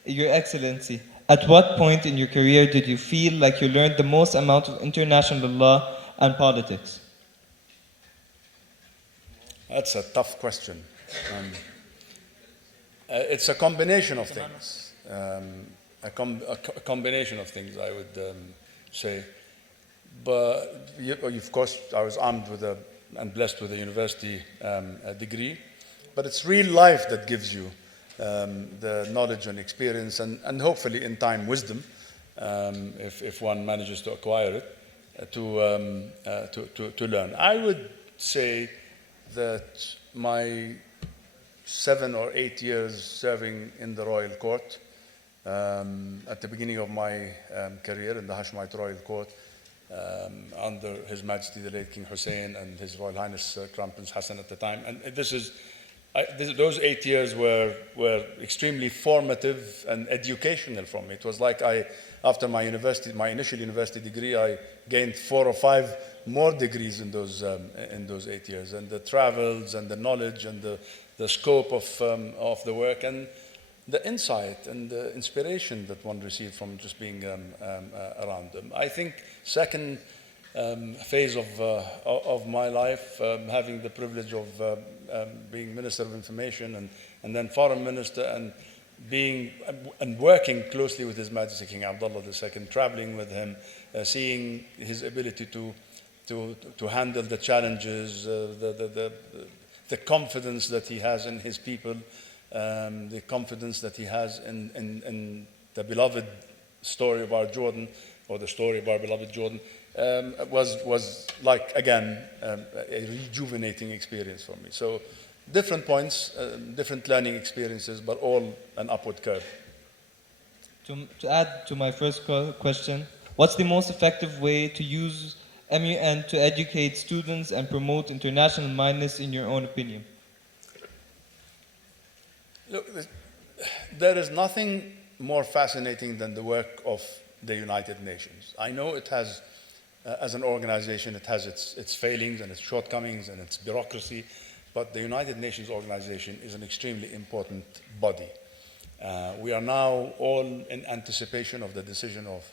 Your Excellency, at what point in your career did you feel like you learned the most amount of international law and politics? That's a tough question. It's a combination of things. A combination of things, I would say. But of course, I was armed with and blessed with a university degree. But it's real life that gives you the knowledge and experience, and hopefully in time wisdom, if one manages to acquire it, to learn. I would say that my 7 or 8 years serving in the royal court, at the beginning of my career in the Hashemite royal court, under His Majesty the late King Hussein and His Royal Highness Crown Prince Hassan at the time, and those 8 years were extremely formative and educational for me. It was like after my initial university degree, I gained 4 or 5 more degrees in those 8 years, and the travels and the knowledge and the scope of the work and the insight and the inspiration that one received from just being around them. I think second phase of my life, having the privilege of being Minister of Information and then Foreign Minister, and working closely with His Majesty King Abdullah II, traveling with him, seeing his ability to handle the challenges, the confidence that he has in his people, the confidence that he has in the beloved story of our Jordan, or the story of our beloved Jordan, was like, again, a rejuvenating experience for me. So different points, different learning experiences, but all an upward curve. To add to my first question, what's the most effective way to use MUN to educate students and promote international mindedness in your own opinion? Look, there is nothing more fascinating than the work of the United Nations. I know it has, as an organization, it has its failings and its shortcomings and its bureaucracy, but the United Nations organization is an extremely important body. We are now all in anticipation of the decision of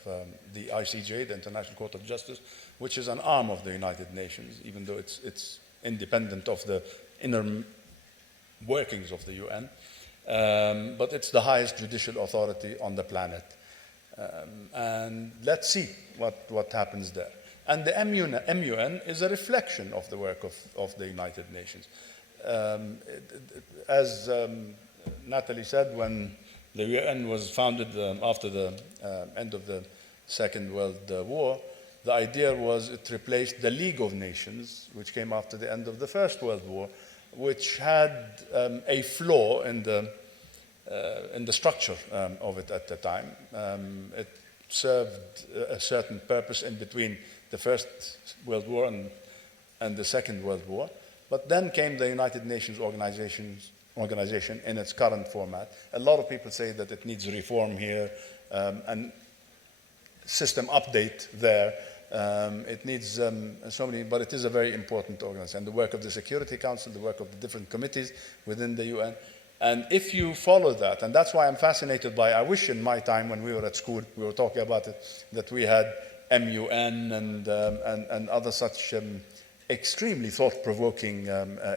the ICJ, the International Court of Justice, which is an arm of the United Nations, even though it's independent of the inner workings of the UN, but it's the highest judicial authority on the planet. And let's see what happens there. And the MUN is a reflection of the work of the United Nations. As Natalie said, when the UN was founded after the end of the Second World War, the idea was it replaced the League of Nations, which came after the end of the First World War, which had a flaw in the structure of it at the time. It served a certain purpose in between the First World War and the Second World War. But then came the United Nations organization in its current format. A lot of people say that it needs reform here and system update there. It needs so many, but it is a very important organization. And the work of the Security Council, the work of the different committees within the UN. And if you follow that, and that's why I'm fascinated by, I wish in my time when we were at school, we were talking about it, that we had MUN and other such extremely thought-provoking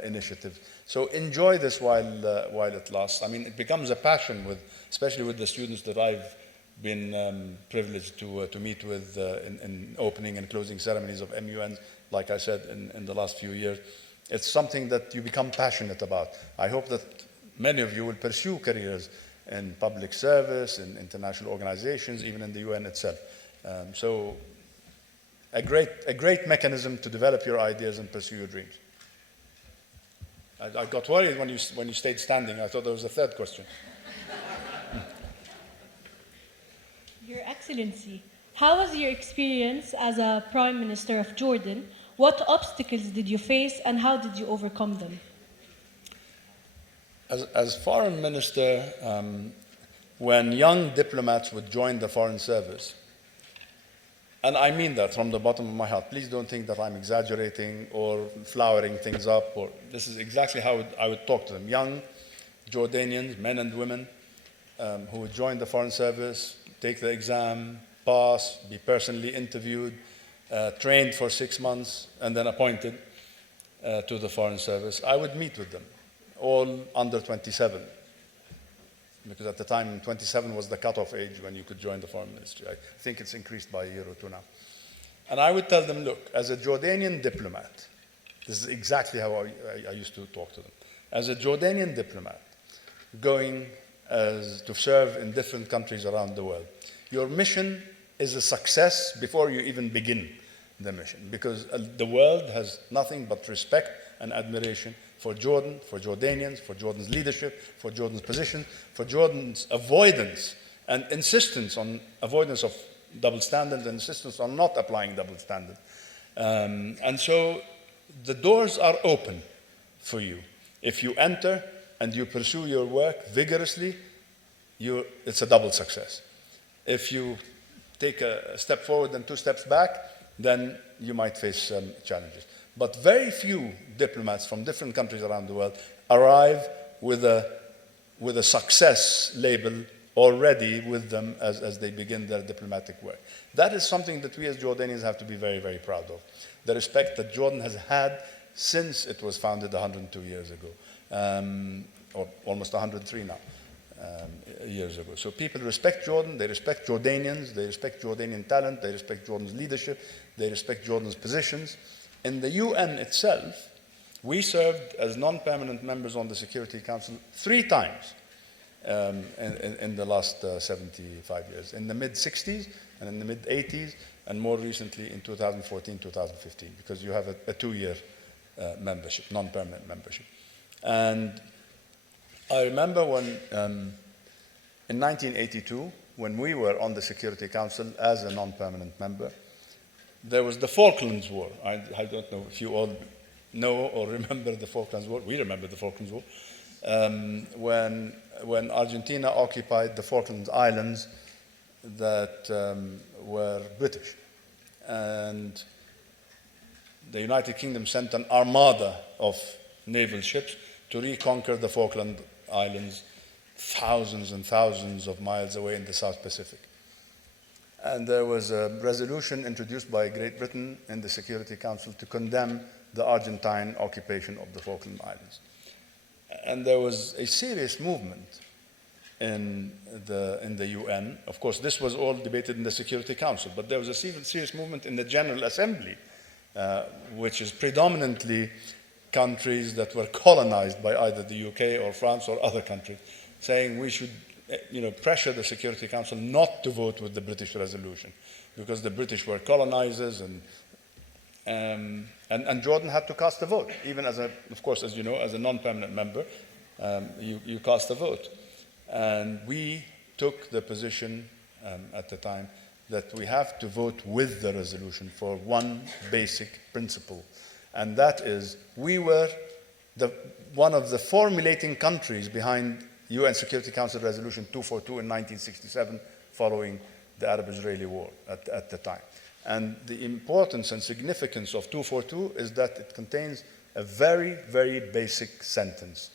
initiatives. So enjoy this while it lasts. I mean, it becomes a passion, especially with the students that I've been privileged to meet with in opening and closing ceremonies of MUNs, like I said, in the last few years. It's something that you become passionate about. I hope that many of you will pursue careers in public service, in international organizations, even in the UN itself. So a great mechanism to develop your ideas and pursue your dreams. I got worried when you stayed standing. I thought there was a third question. Your Excellency, how was your experience as a Prime Minister of Jordan? What obstacles did you face and how did you overcome them? As Foreign Minister, when young diplomats would join the Foreign Service, and I mean that from the bottom of my heart, please don't think that I'm exaggerating or flowering things up, this is exactly how I would talk to them. Young Jordanians, men and women, who would join the Foreign Service, take the exam, pass, be personally interviewed, trained for 6 months, and then appointed to the Foreign Service. I would meet with them, all under 27, because at the time 27 was the cutoff age when you could join the Foreign Ministry. I think it's increased by a year or two now. And I would tell them, look, as a Jordanian diplomat, this is exactly how I used to talk to them. As a Jordanian diplomat, going to serve in different countries around the world, your mission is a success before you even begin the mission, because the world has nothing but respect and admiration for Jordan, for Jordanians, for Jordan's leadership, for Jordan's position, for Jordan's avoidance and insistence on avoidance of double standards and insistence on not applying double standards. And so the doors are open for you. If you enter and you pursue your work vigorously, it's a double success. If you take a step forward and 2 steps back, then you might face challenges. But very few diplomats from different countries around the world arrive with a success label already with them as they begin their diplomatic work. That is something that we as Jordanians have to be very, very proud of. The respect that Jordan has had since it was founded 102 years ago, or almost 103 now. Years ago. So people respect Jordan, they respect Jordanians, they respect Jordanian talent, they respect Jordan's leadership, they respect Jordan's positions. In the UN itself, we served as non-permanent members on the Security Council 3 times in the last 75 years, in the mid-60s and in the mid-80s, and more recently in 2014, 2015, because you have a 2-year membership, non-permanent membership. And I remember when, in 1982, when we were on the Security Council as a non-permanent member, there was the Falklands War. I don't know if you all know or remember the Falklands War. We remember the Falklands War. When Argentina occupied the Falklands Islands that were British. And the United Kingdom sent an armada of naval ships to reconquer the Falkland Islands, thousands and thousands of miles away in the South Pacific. And there was a resolution introduced by Great Britain in the Security Council to condemn the Argentine occupation of the Falkland Islands. And there was a serious movement in the UN. Of course, this was all debated in the Security Council, but there was a serious movement in the General Assembly, which is predominantly countries that were colonized by either the UK or France or other countries, saying we should pressure the Security Council not to vote with the British resolution, because the British were colonizers, and Jordan had to cast a vote. Even as of course, as you know, as a non-permanent member, you cast a vote. And we took the position at the time that we have to vote with the resolution for one basic principle, and that is we were one of the formulating countries behind UN Security Council Resolution 242 in 1967, following the Arab-Israeli War at the time. And the importance and significance of 242 is that it contains a very, very basic sentence: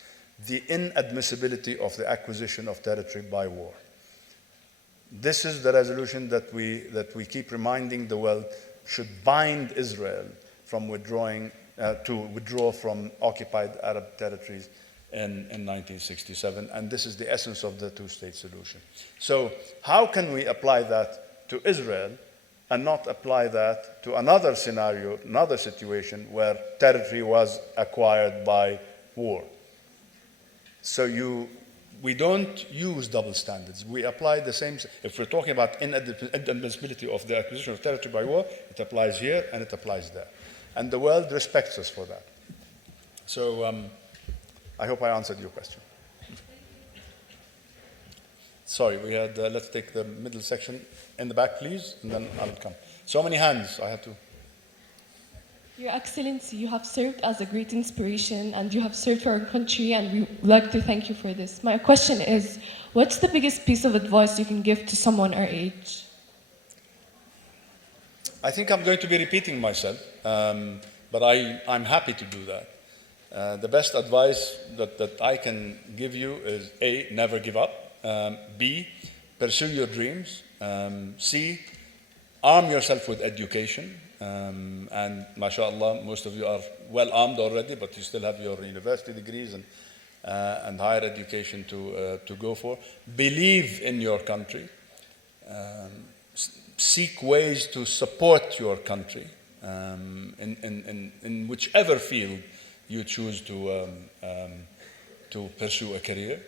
the inadmissibility of the acquisition of territory by war. This is the resolution that we keep reminding the world should bind Israel from to withdraw from occupied Arab territories in 1967, and this is the essence of the two-state solution. So how can we apply that to Israel and not apply that to another scenario, another situation where territory was acquired by war? So we don't use double standards. We apply the same. If we're talking about inadmissibility of the acquisition of territory by war, it applies here and it applies there. And the world respects us for that. So I hope I answered your question. Sorry, we had, let's take the middle section in the back, please, and then I'll come. So many hands, I have to. Your Excellency, you have served as a great inspiration and you have served our country, and we would like to thank you for this. My question is, what's the biggest piece of advice you can give to someone our age? I think I'm going to be repeating myself, but I'm happy to do that. The best advice that I can give you is A, never give up. B, pursue your dreams. C, arm yourself with education. And mashallah, most of you are well armed already, but you still have your university degrees and higher education to go for. Believe in your country. Seek ways to support your country in whichever field you choose to pursue a career.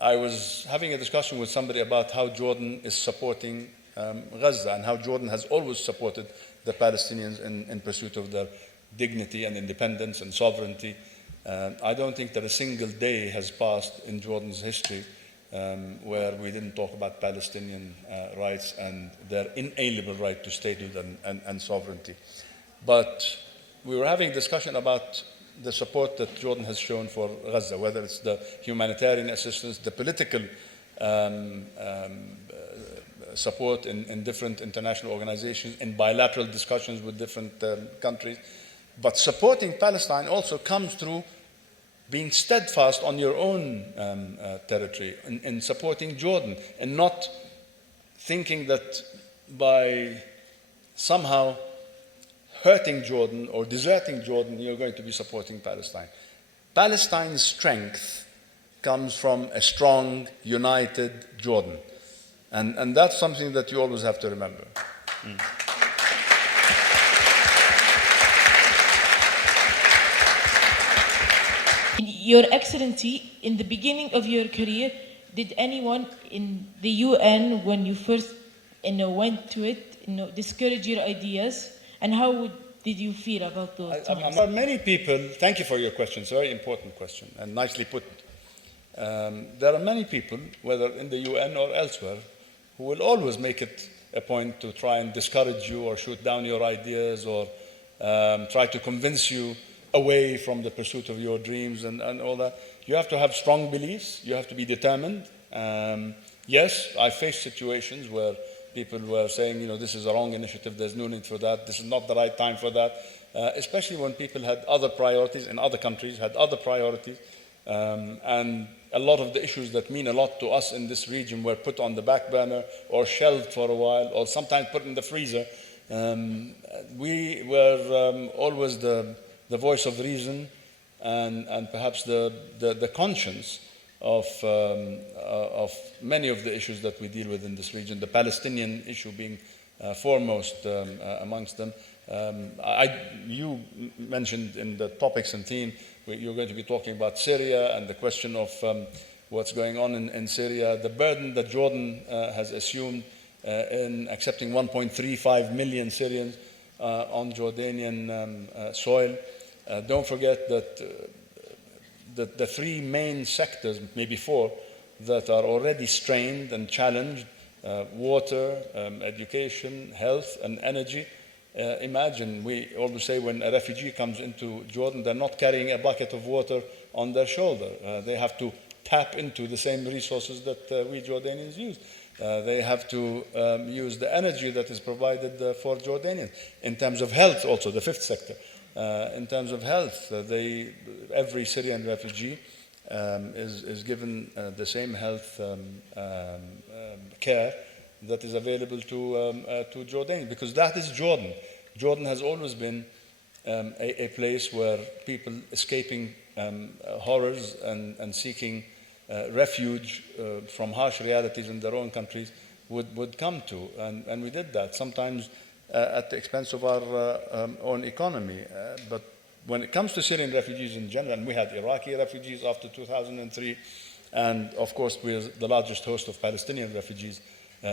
I was having a discussion with somebody about how Jordan is supporting Gaza and how Jordan has always supported the Palestinians in pursuit of their dignity and independence and sovereignty. I don't think that a single day has passed in Jordan's history where we didn't talk about Palestinian rights and their inalienable right to statehood and sovereignty. But we were having a discussion about the support that Jordan has shown for Gaza, whether it's the humanitarian assistance, the political support in different international organizations, in bilateral discussions with different countries. But supporting Palestine also comes through being steadfast on your own territory, in supporting Jordan, and not thinking that by somehow hurting Jordan or deserting Jordan, you're going to be supporting Palestine. Palestine's strength comes from a strong, united Jordan. And that's something that you always have to remember. Your Excellency, in the beginning of your career, did anyone in the UN, when you first went to it, discourage your ideas? And how did you feel about those times? There are many people, thank you for your question, it's a very important question and nicely put. There are many people, whether in the UN or elsewhere, who will always make it a point to try and discourage you or shoot down your ideas or try to convince you away from the pursuit of your dreams and all that. You have to have strong beliefs, you have to be determined. Yes, I faced situations where people were saying, this is a wrong initiative, there's no need for that, this is not the right time for that, especially when people had other priorities in other countries, had other priorities. And a lot of the issues that mean a lot to us in this region were put on the back burner or shelved for a while or sometimes put in the freezer. We were always the voice of reason and perhaps the conscience of many of the issues that we deal with in this region, the Palestinian issue being foremost amongst them. You mentioned in the topics and theme, you're going to be talking about Syria and the question of what's going on in Syria, the burden that Jordan has assumed in accepting 1.35 million Syrians on Jordanian soil. Don't forget that the three main sectors, maybe four, that are already strained and challenged, water, education, health, and energy. Imagine, we always say when a refugee comes into Jordan, they're not carrying a bucket of water on their shoulder. They have to tap into the same resources that we Jordanians use. They have to use the energy that is provided for Jordanians. In terms of health also, the fifth sector. In terms of health, every Syrian refugee is given the same health care that is available to Jordanians, because that is Jordan. Jordan has always been a place where people escaping horrors and seeking refuge from harsh realities in their own countries would come to. And we did that, sometimes at the expense of our own economy. But when it comes to Syrian refugees in general, and we had Iraqi refugees after 2003, and of course we're the largest host of Palestinian refugees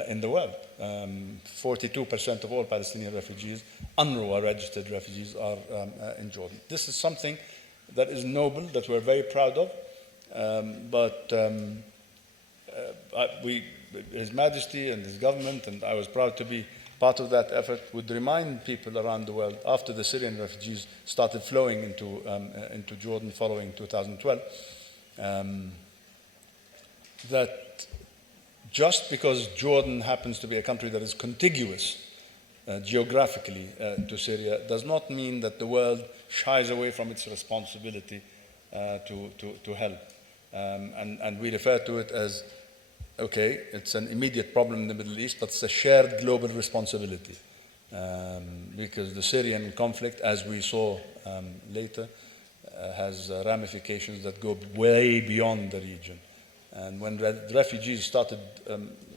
in the world. 42% of all Palestinian refugees, UNRWA registered refugees, are in Jordan. This is something that is noble, that we're very proud of, but His Majesty and his government, and I was proud to be part of that effort, would remind people around the world after the Syrian refugees started flowing into Jordan following 2012, that just because Jordan happens to be a country that is contiguous geographically to Syria does not mean that the world shies away from its responsibility to help. And we refer to it as, okay, it's an immediate problem in the Middle East, but it's a shared global responsibility. Because the Syrian conflict, as we saw later, has ramifications that go way beyond the region. And when refugees started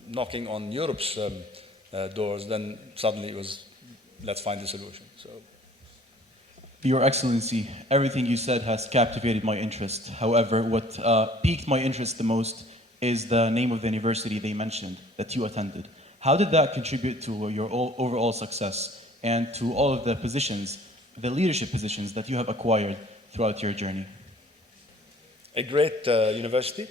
knocking on Europe's doors, then suddenly it was, let's find a solution. So, Your Excellency, everything you said has captivated my interest. However, what piqued my interest the most is the name of the university they mentioned that you attended. How did that contribute to your overall success and to all of the positions, the leadership positions that you have acquired throughout your journey? A great university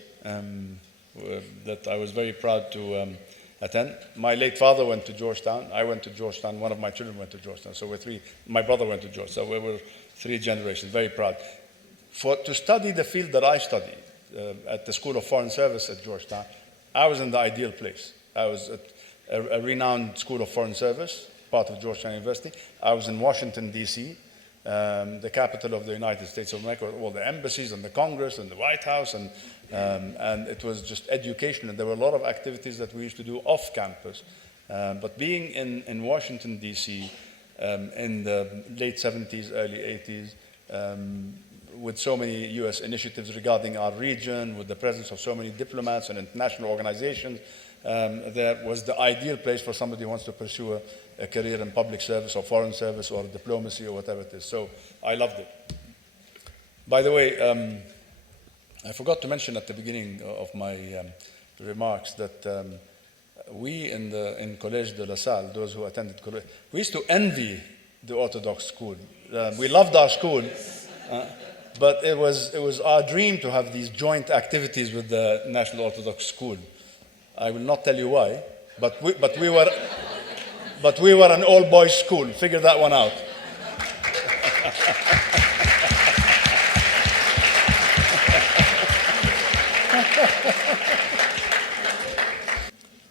that I was very proud to attend. My late father went to Georgetown. I went to Georgetown. One of my children went to Georgetown. So we're three. My brother went to Georgetown. So we were three generations. Very proud. To study the field that I studied at the School of Foreign Service at Georgetown, I was in the ideal place. I was at a renowned School of Foreign Service, part of Georgetown University. I was in Washington, D.C., the capital of the United States of America, all the embassies and the Congress and the White House, and it was just education. And there were a lot of activities that we used to do off campus. But being in Washington, D.C., in the late 70s, early 80s, with so many U.S. initiatives regarding our region, with the presence of so many diplomats and international organizations, there was the ideal place for somebody who wants to pursue a career in public service or foreign service or diplomacy or whatever it is. So I loved it. By the way, I forgot to mention at the beginning of my remarks that we in Collège de La Salle, those who attended college, we used to envy the Orthodox school. We loved our school, but it was our dream to have these joint activities with the National Orthodox School. I will not tell you why, but we were an all-boys school. Figure that one out.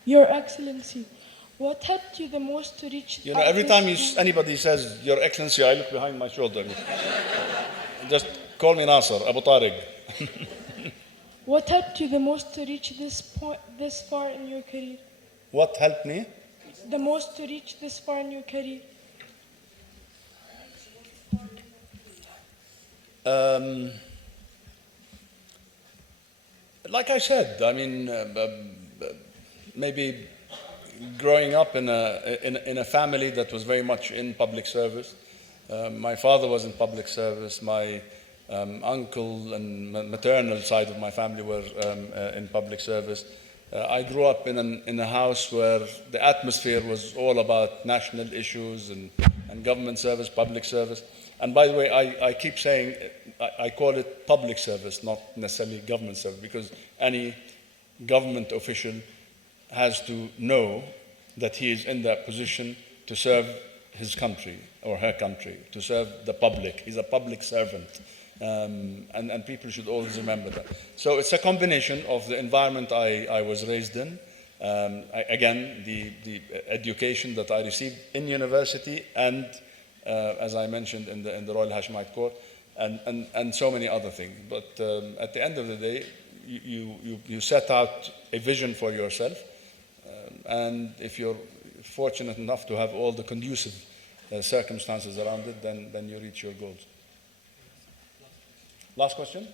Your Excellency, what helped you the most to reach? You know, every time anybody says Your Excellency, I look behind my shoulder. Just call me Naaser, Abu Tariq. What helped you the most to reach this far in your career? What helped me? The most to reach this far in your career? Like I said, I mean, maybe growing up in a family that was very much in public service. My father was in public service. My uncle and maternal side of my family were in public service. I grew up in a house where the atmosphere was all about national issues and government service, public service. And by the way, I keep saying, I call it public service, not necessarily government service, because any government official has to know that he is in that position to serve his country or her country, to serve the public. He's a public servant. And people should always remember that. So it's a combination of the environment I was raised in, again, the education that I received in university and, as I mentioned, in the Royal Hashemite Court, and so many other things. But at the end of the day, you set out a vision for yourself, and if you're fortunate enough to have all the conducive circumstances around it, then you reach your goals. Last question?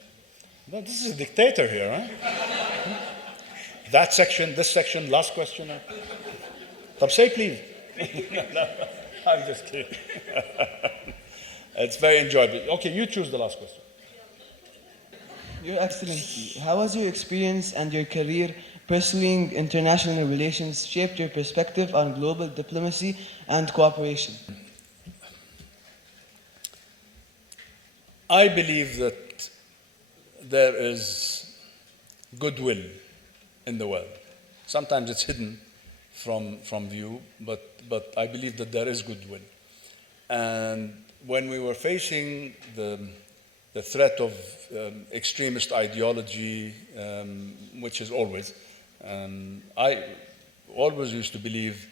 No, this is a dictator here, huh? That section, this section, last question. But say please. No, I'm just kidding. It's very enjoyable. Okay, you choose the last question. Your Excellency, how has your experience and your career pursuing international relations shaped your perspective on global diplomacy and cooperation? I believe that there is goodwill in the world. Sometimes it's hidden from view, but I believe that there is goodwill. And when we were facing the threat of extremist ideology, which is always, I always used to believe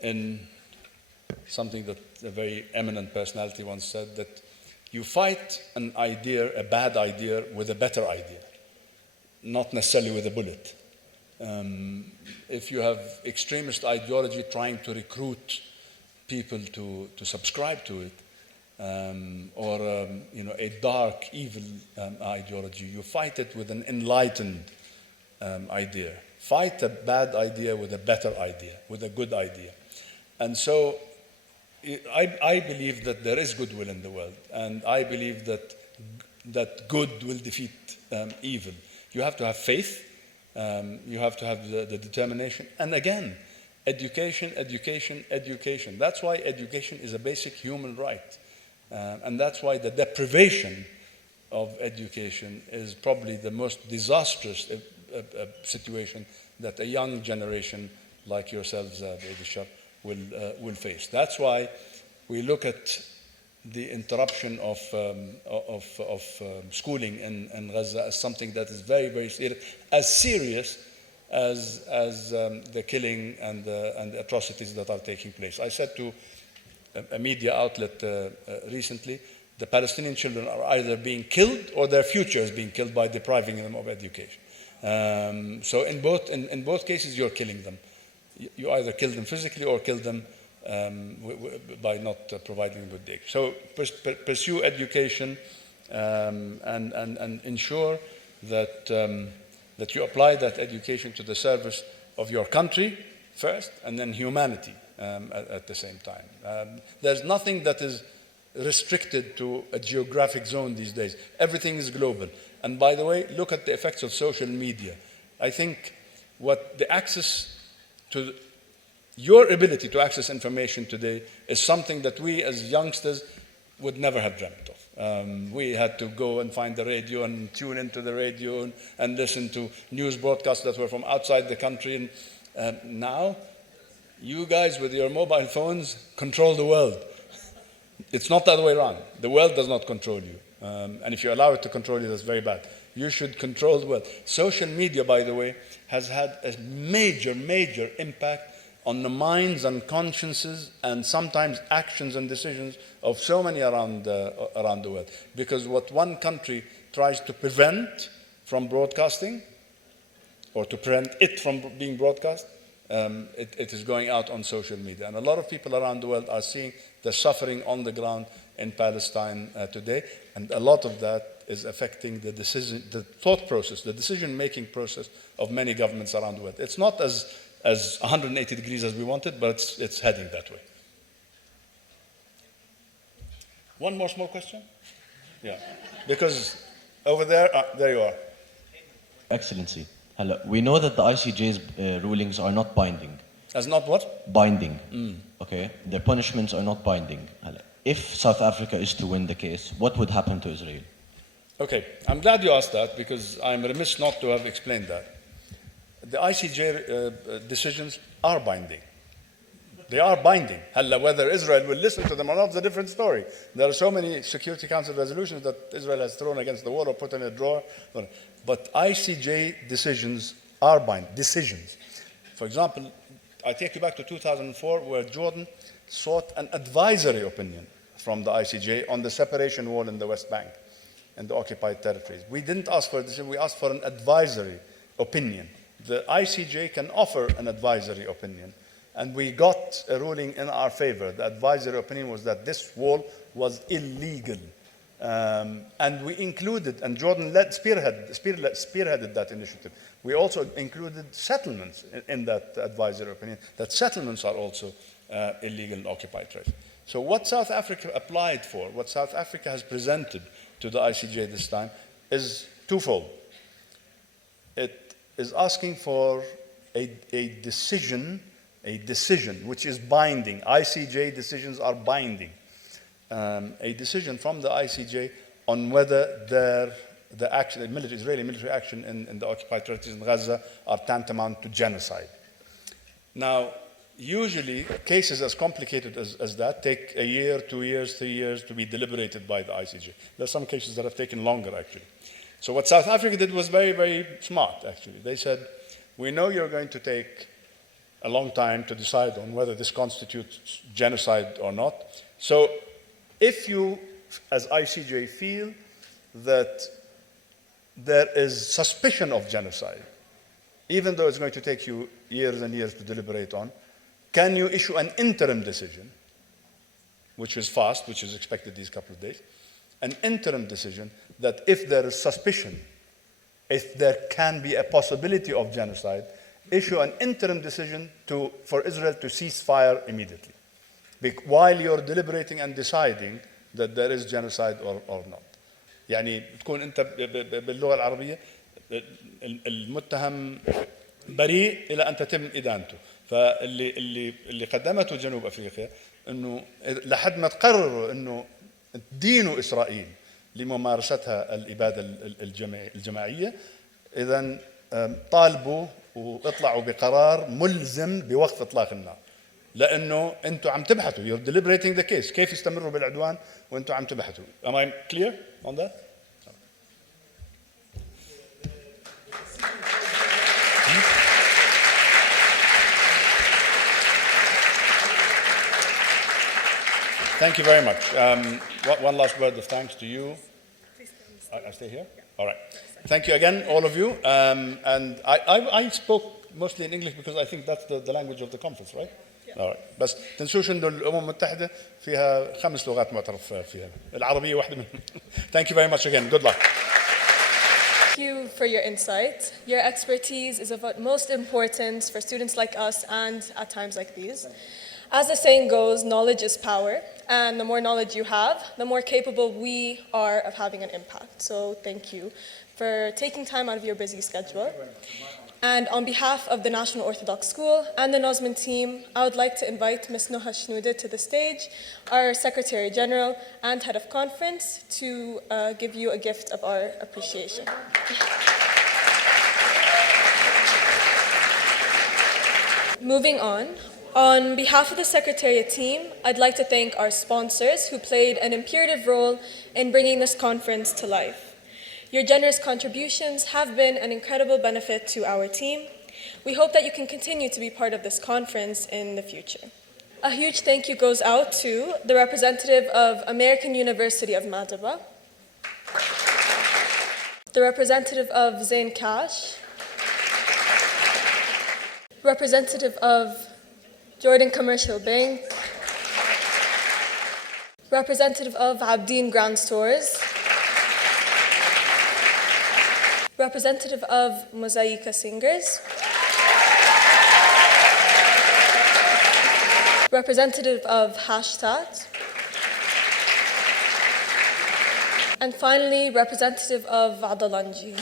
in something that a very eminent personality once said, that you fight an idea, a bad idea, with a better idea, not necessarily with a bullet. If you have extremist ideology trying to recruit people to subscribe to it, or a dark, evil ideology, you fight it with an enlightened idea. Fight a bad idea with a better idea, with a good idea. And so I believe that there is goodwill in the world, and I believe that good will defeat evil. You have to have faith, you have to have the determination, and again, education, education, education. That's why education is a basic human right, and that's why the deprivation of education is probably the most disastrous situation that a young generation like yourselves, will face. That's why we look at the interruption of schooling in Gaza as something that is very, very serious as the killing and the atrocities that are taking place. I said to a media outlet recently, the Palestinian children are either being killed or their future is being killed by depriving them of education. So in both cases, you're killing them. You either kill them physically or kill them by not providing them with data. So pursue education and ensure that you apply that education to the service of your country first, and then humanity at the same time. There's nothing that is restricted to a geographic zone these days. Everything is global. And by the way, look at the effects of social media. I think what the access to your ability to access information today is something that we as youngsters would never have dreamt of. We had to go and find the radio and tune into the radio and listen to news broadcasts that were from outside the country. And now, you guys with your mobile phones control the world. It's not the other way around. The world does not control you. And if you allow it to control you, that's very bad. You should control the world. Social media, by the way, has had a major, major impact on the minds and consciences and sometimes actions and decisions of so many around the world. Because what one country tries to prevent from broadcasting, or to prevent it from being broadcast, it is going out on social media. And a lot of people around the world are seeing the suffering on the ground in Palestine today, and a lot of that is affecting the thought process, the decision-making process of many governments around the world. It's not as 180 degrees as we wanted, but it's heading that way. One more small question? Yeah, because over there, there you are. Excellency, hello. We know that the ICJ's rulings are not binding. As not what? Binding. Okay, their punishments are not binding. If South Africa is to win the case, what would happen to Israel? Okay, I'm glad you asked that because I'm remiss not to have explained that. The ICJ decisions are binding. They are binding. Whether Israel will listen to them or not is a different story. There are so many Security Council resolutions that Israel has thrown against the wall or put in a drawer. But ICJ decisions are binding. Decisions. For example, I take you back to 2004 where Jordan sought an advisory opinion from the ICJ on the separation wall in the West Bank and the occupied territories. We didn't ask for a decision, we asked for an advisory opinion. The ICJ can offer an advisory opinion, and we got a ruling in our favor. The advisory opinion was that this wall was illegal. And we included, and Jordan spearheaded that initiative. We also included settlements in that advisory opinion, that settlements are also illegal in occupied territory. So what South Africa applied for, what South Africa has presented to the ICJ this time is twofold. It is asking for a decision which is binding. ICJ decisions are binding. A decision from the ICJ on whether the Israeli military action in the occupied territories in Gaza are tantamount to genocide. Now, usually, cases as complicated as that take a year, 2 years, 3 years to be deliberated by the ICJ. There are some cases that have taken longer, actually. So what South Africa did was very, very smart, actually. They said, we know you're going to take a long time to decide on whether this constitutes genocide or not. So if you, as ICJ, feel that there is suspicion of genocide, even though it's going to take you years and years to deliberate on, can you issue an interim decision, which is fast, which is expected these couple of days, an interim decision that if there is suspicion, if there can be a possibility of genocide, issue an interim decision for Israel to cease fire immediately, while you're deliberating and deciding that there is genocide or not. يعني تكون أنت باللغة العربية المتهم بريء إلى أن تتم إدانته. فاللي قدمته جنوب أفريقيا إنه لحد ما تقرروا إنه تدينوا إسرائيل لممارستها الإبادة الجماعية، إذن طالبوا واطلعوا بقرار ملزم بوقف إطلاق النار، لأنه أنتوا عم تبحثوا. You're deliberating the case. كيف يستمروا بالعدوان وأنتوا عم تبحثوا. Am I clear on that? Thank you very much. One last word of thanks to you. I stay here? Yeah. All right. Thank you again, all of you. And I spoke mostly in English because I think that's the language of the conference, right? Yeah. All right. بس تنسوش إنه الأمم المتحدة فيها 5 لغات معترف فيها. العربية واحدة منهم. Thank you very much again. Good luck. Thank you for your insight. Your expertise is of utmost importance for students like us and at times like these. As the saying goes, knowledge is power, and the more knowledge you have, the more capable we are of having an impact. So thank you for taking time out of your busy schedule. And on behalf of the National Orthodox School and the NOSMUN team, I would like to invite Ms. Noha Shnuda to the stage, our Secretary General and Head of Conference, to give you a gift of our appreciation. Moving on behalf of the Secretariat team, I'd like to thank our sponsors who played an imperative role in bringing this conference to life. Your generous contributions have been an incredible benefit to our team. We hope that you can continue to be part of this conference in the future. A huge thank you goes out to the representative of American University of Madaba. the representative of Zain Cash, representative of Jordan Commercial Bank, representative of Abdeen Grand Stores, representative of Mozaika Singers, representative of Hashtat, and finally, representative of Adalanji.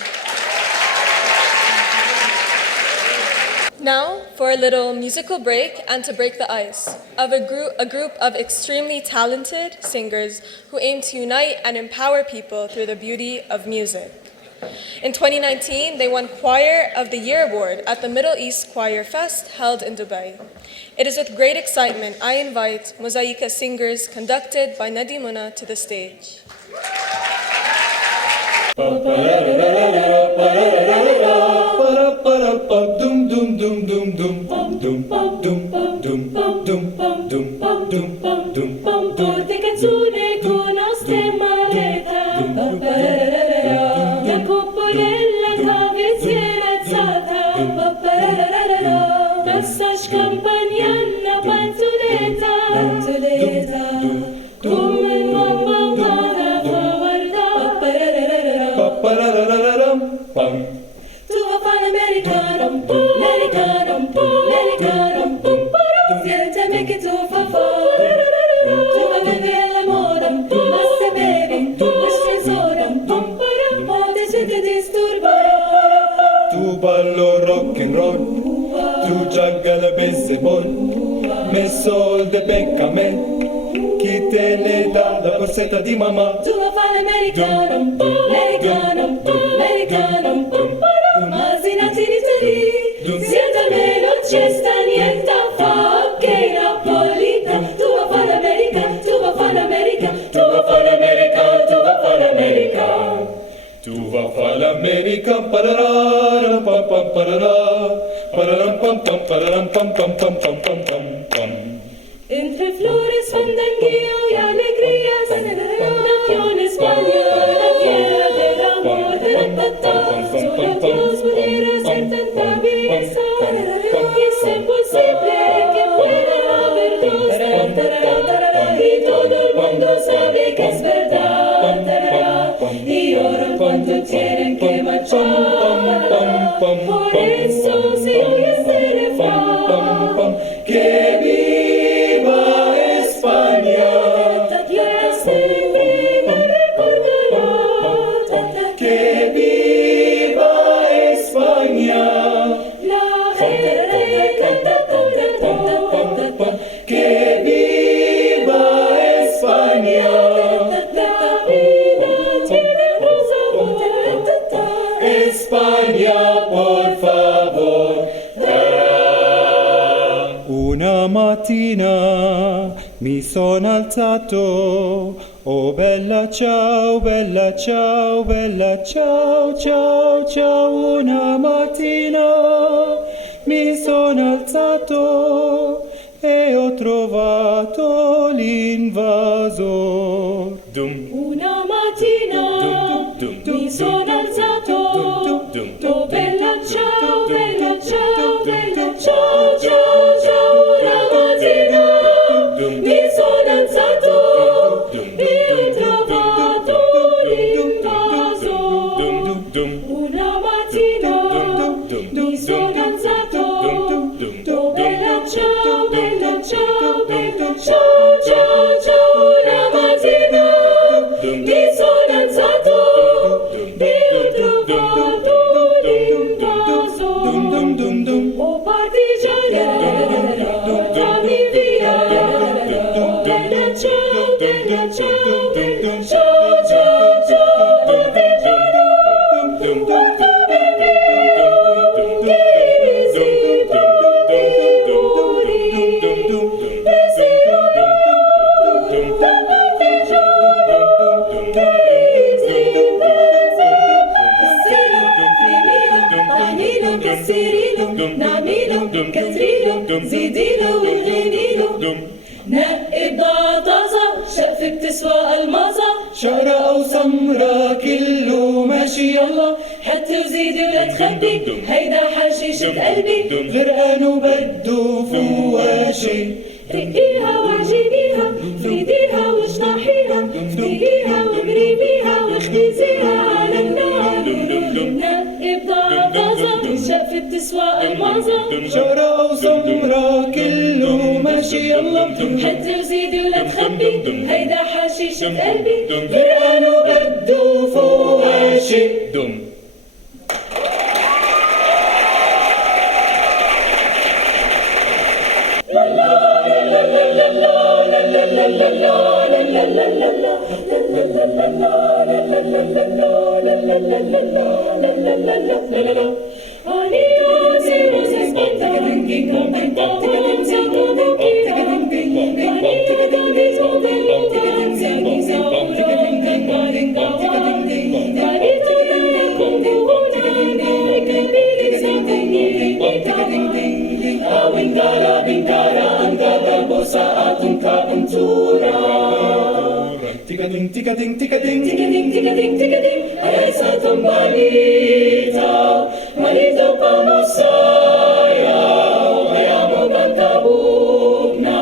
Now, for a little musical break and to break the ice of a group of extremely talented singers who aim to unite and empower people through the beauty of music. In 2019, they won Choir of the Year Award at the Middle East Choir Fest held in Dubai. It is with great excitement I invite Mozaika Singers conducted by Nadi Muna to the stage. Tu ballo rock and roll, tu giagga la bessebol, me sol de peccame, chi te ne dà la borsetta di mamma. Tu va fare l'americano, americano, americano, ma si nati di te, siete me non c'è sta niente a fa, che Napolita. Tu va fare l'America, tu va fare l'America, tu va fare l'America, tu va fare l'America. Tu va fare l'America, pararam pam pam pararam pam pam pararam pam pam pam pam pam pam pam. Entre flores, fandangueo y alegrías, nación española, tierra del amor, solo Dios pudiera ser tanta belleza, y es imposible que pueda haber dos, y todo el mundo sabe que es verdad. Y ahora cuando tienen que marchar, por eso se oye este refrán, que viva España, y así me recordará, que viva España, la gente canta, que viva España. España, por favor. Una mattina mi sono alzato, oh bella ciao, bella ciao, bella ciao, ciao, ciao. Una mattina mi sono alzato e ho trovato l'invasor. Una mattina mi sono alzato, oh bella ciao, bella ciao, bella ciao, ciao, ciao. Una mattina mi sono alzato e ho trovato l'invasor. Una mattina mi sono alzato, oh bella ciao, bella ciao, bella ciao, ciao, ciao. Una mattina mi sono alzato e ho trovato l'invasor. Oh partigiani, dammi via, oh bella ciao, bella ciao, bella ciao, ciao, ciao. Partigiani, che visita di muri, نقب طازة شقفك تسوى المازة شقرة أو سمرة كله ماشي يلا قلبي هيدا حشيشة قلبي غرقان وبدو فواشي رقيها وعجينيها فريديها واشطحيها فتيها وقريبيها واخبزيها على النار نقي بضاعة طازة شقفة بتسوى المازة شقراء وسمرة كله ماشي يلا حتى وزيدي ولا تخبي هيدا حشيشة قلبي غرقان وبدو فواشي دم Tika-ding, tika-ding, tika-ding, tika-ding, tika-ding, tika-ding, ay sa tambalita, malito pa masayaw, kaya mo kang kabugna.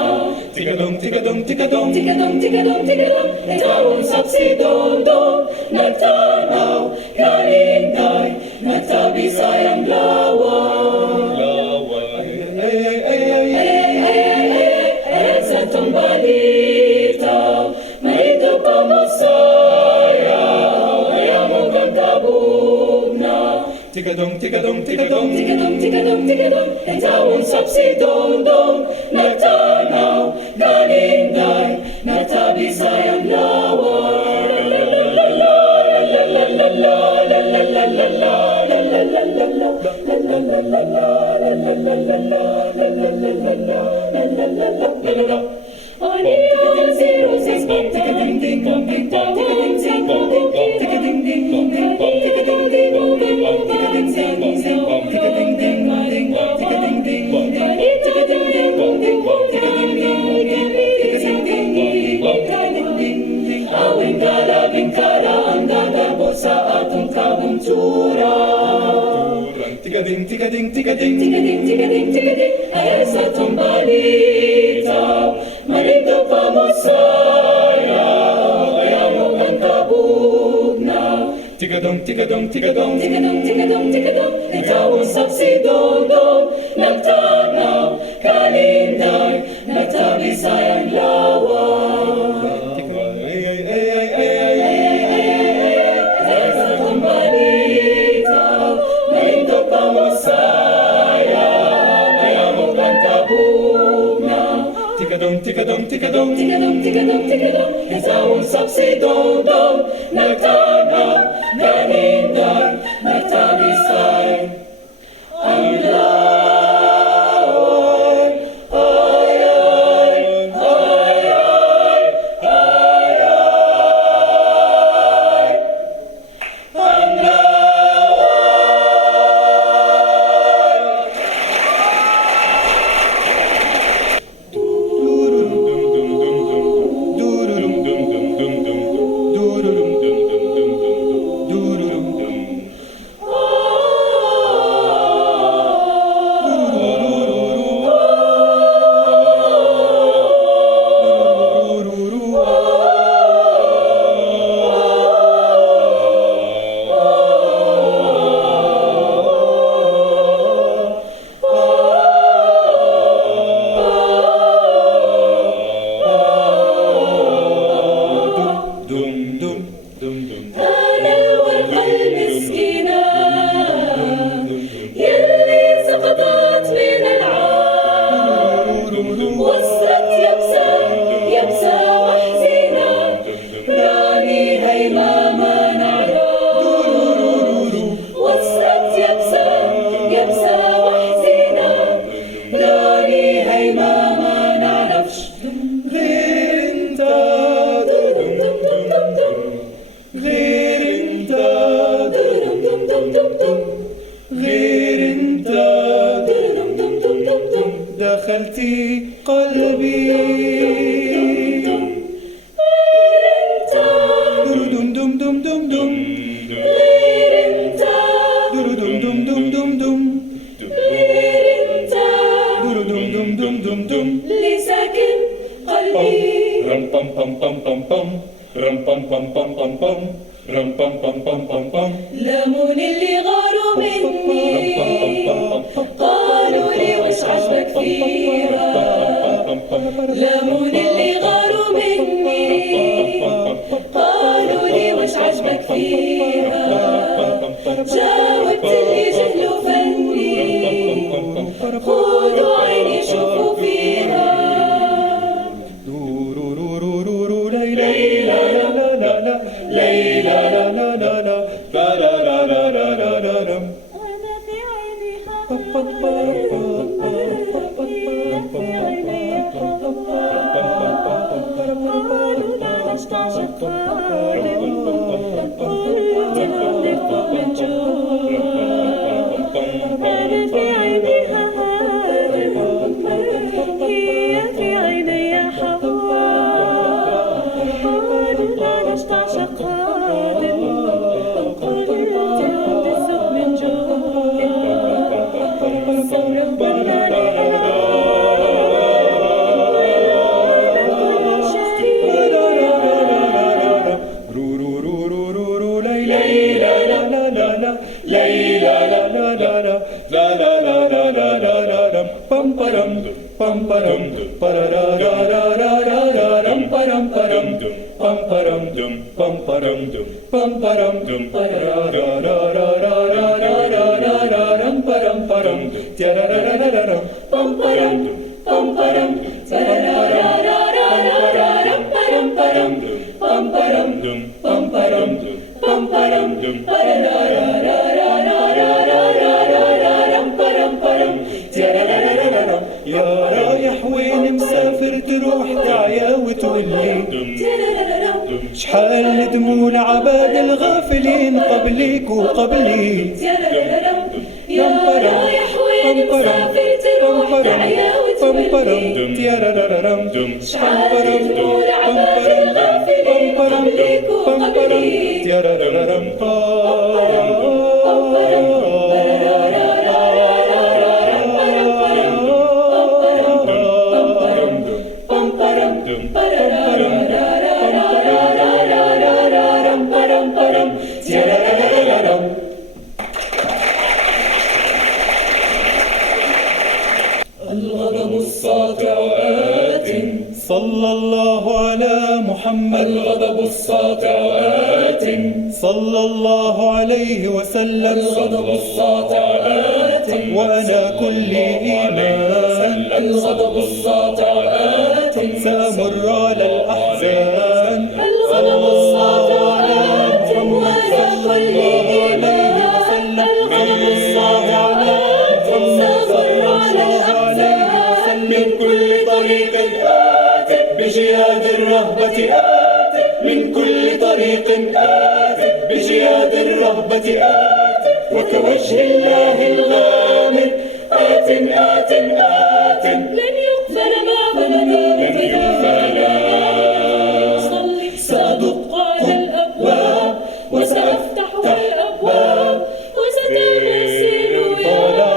Tika-dong, tika-dong, tika-dong, tika-dong, tika-dong, tika-dong, itawang sapsidodong, nagtanaw, kaninday, nagtabi sayang laway. Ay sa tambalita, malito pa masayaw, kaya mo kang kabugna. Tikadong, tikadong, tikadong, tikadong, tikadong, tikadong, itawang sapsidodong, nagtanaw, kaninday, nagtabi sayang laway. Tika-ding, tika-ding, tika-ding, tika-ding, tika-ding, tika-ding, ay sa tumbalita, malito pa masayaw, kaya mo kang kabugna. Tika-dong, tika-dong, tika-dong, tika-dong, tika-dong, tika-dong, itawang sapsidodong, nagtanaw, kaninday, nagtabi sayang laway. Tikadong, tikadong, tikadong, tikadong, tikadong, tikadong, itawang sapsidodong, nagtanaw, kaninday, nagtabi sayang ang laway. Ay, ay, ay, ay, ay, ay, ang laway. pam pam pam, ram pam pam pam pam pam, ram pam pam pam pam pam. لمون اللي غاروا مني قالوا لي وش عجبك فيها. لمون اللي غاروا مني قالوا لي وش عجبك فيها. جاوبت اللي جهلوا فني خذوا عيني شوفوا فيها. ليلى لا لا لا لا ليلى لا لا لا لا لا لا لا لا لا لا لا. وانا في عيني يا رايح وين مسافر تروح تعيا وتولي شحال دموع عباد الغافلين قبليك وقبلي. يا رايح وين مسافر تروح تعيا وتولي شحال دموع عباد الغافلين قبليك وقبلي. الغضب الساطع آت صلى الله على محمد. الغضب الساطع آت صلى الله عليه وسلم. الغضب الساطع آت وأنا كل إيمان. الغضب الساطع آت سأمر على الأحزان. الغضب الساطع آت وأنا كل إيمان. الغضب الساطع آت سأمر على الأحزان. من كل طريق آت بجياد الرهبة آت. من كل طريق آت بجياد الرهبة آت. وكوجه الله الغامر آت آت آت لن يغفر ما بلدي بفداء. سأدق على الأبواب وسأفتح الأبواب وستغسل طلع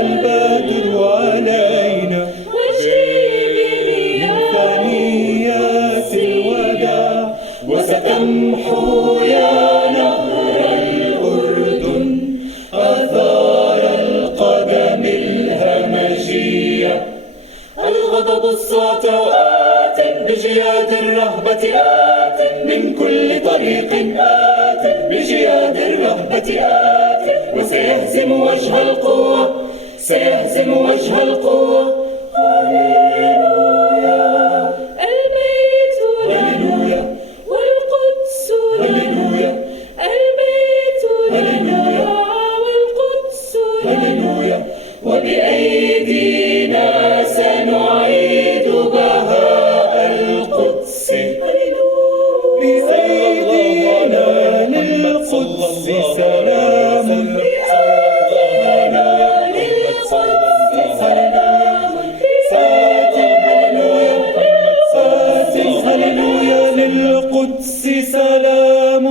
البدر علينا وجهي من ثنيات الوداع. وستمحو يا نهر الأردن آثار القدم الهمجية. الغضب الساطع آت بجياد الرهبة آت. من كل طريق آت بجياد الرهبة آت. وسيهزم وجه القوة سيهزم وجه القوة. هللويا البيت هللويا والقدس هللويا البيت هللويا والقدس هللويا. وبأيدينا سنعيد بهاء القدس. بأيدينا للقدس سلام. هللويا للقدس سلام.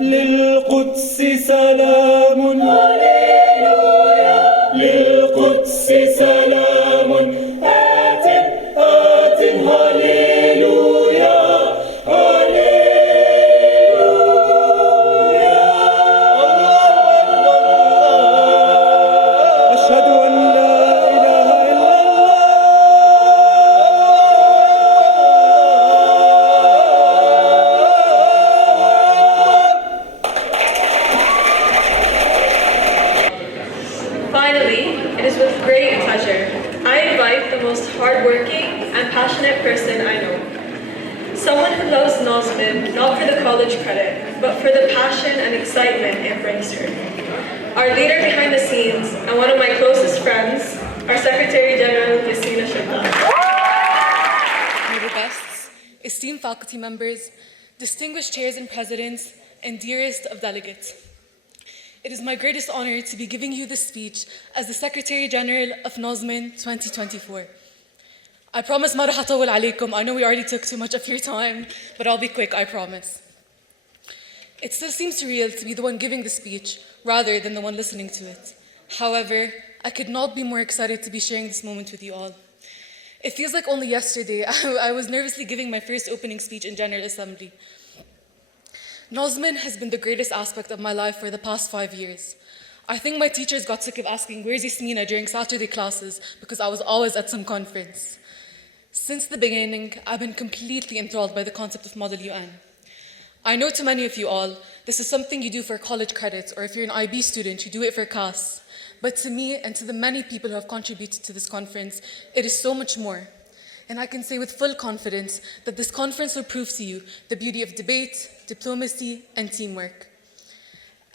للقدس سلام. للقدس سلام. آت آت هللويا. person I know. Someone who loves NOSMUN not for the college credit, but for the passion and excitement it brings her. Our leader behind the scenes and one of my closest friends, our Secretary General, Yasmina Shibda. Noble guests, esteemed faculty members, distinguished chairs and presidents, and dearest of delegates. It is my greatest honor to be giving you this speech as the Secretary General of NOSMUN 2024. I promise ما رح أطول عليكم. I know we already took too much of your time, but I'll be quick, I promise. It still seems surreal to be the one giving the speech rather than the one listening to it. However, I could not be more excited to be sharing this moment with you all. It feels like only yesterday I was nervously giving my first opening speech in General Assembly. NOSMUN has been the greatest aspect of my life for the past 5 years. I think my teachers got sick of asking, "Where's Yasmina?" during Saturday classes because I was always at some conference. Since the beginning, I've been completely enthralled by the concept of Model UN. I know to many of you all, this is something you do for college credits, or if you're an IB student, you do it for CAS. But to me and to the many people who have contributed to this conference, it is so much more. And I can say with full confidence that this conference will prove to you the beauty of debate, diplomacy, and teamwork.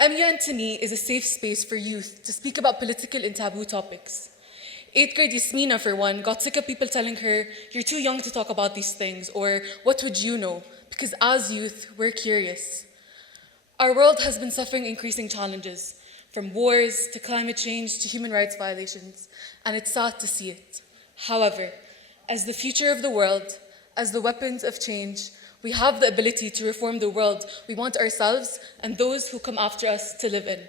MUN to me is a safe space for youth to speak about political and taboo topics. 8th grade Yasmina, for one, got sick of people telling her, "You're too young to talk about these things," or "What would you know?" Because as youth, we're curious. Our world has been suffering increasing challenges, from wars to climate change to human rights violations, and it's sad to see it. However, as the future of the world, as the weapons of change, we have the ability to reform the world we want ourselves and those who come after us to live in.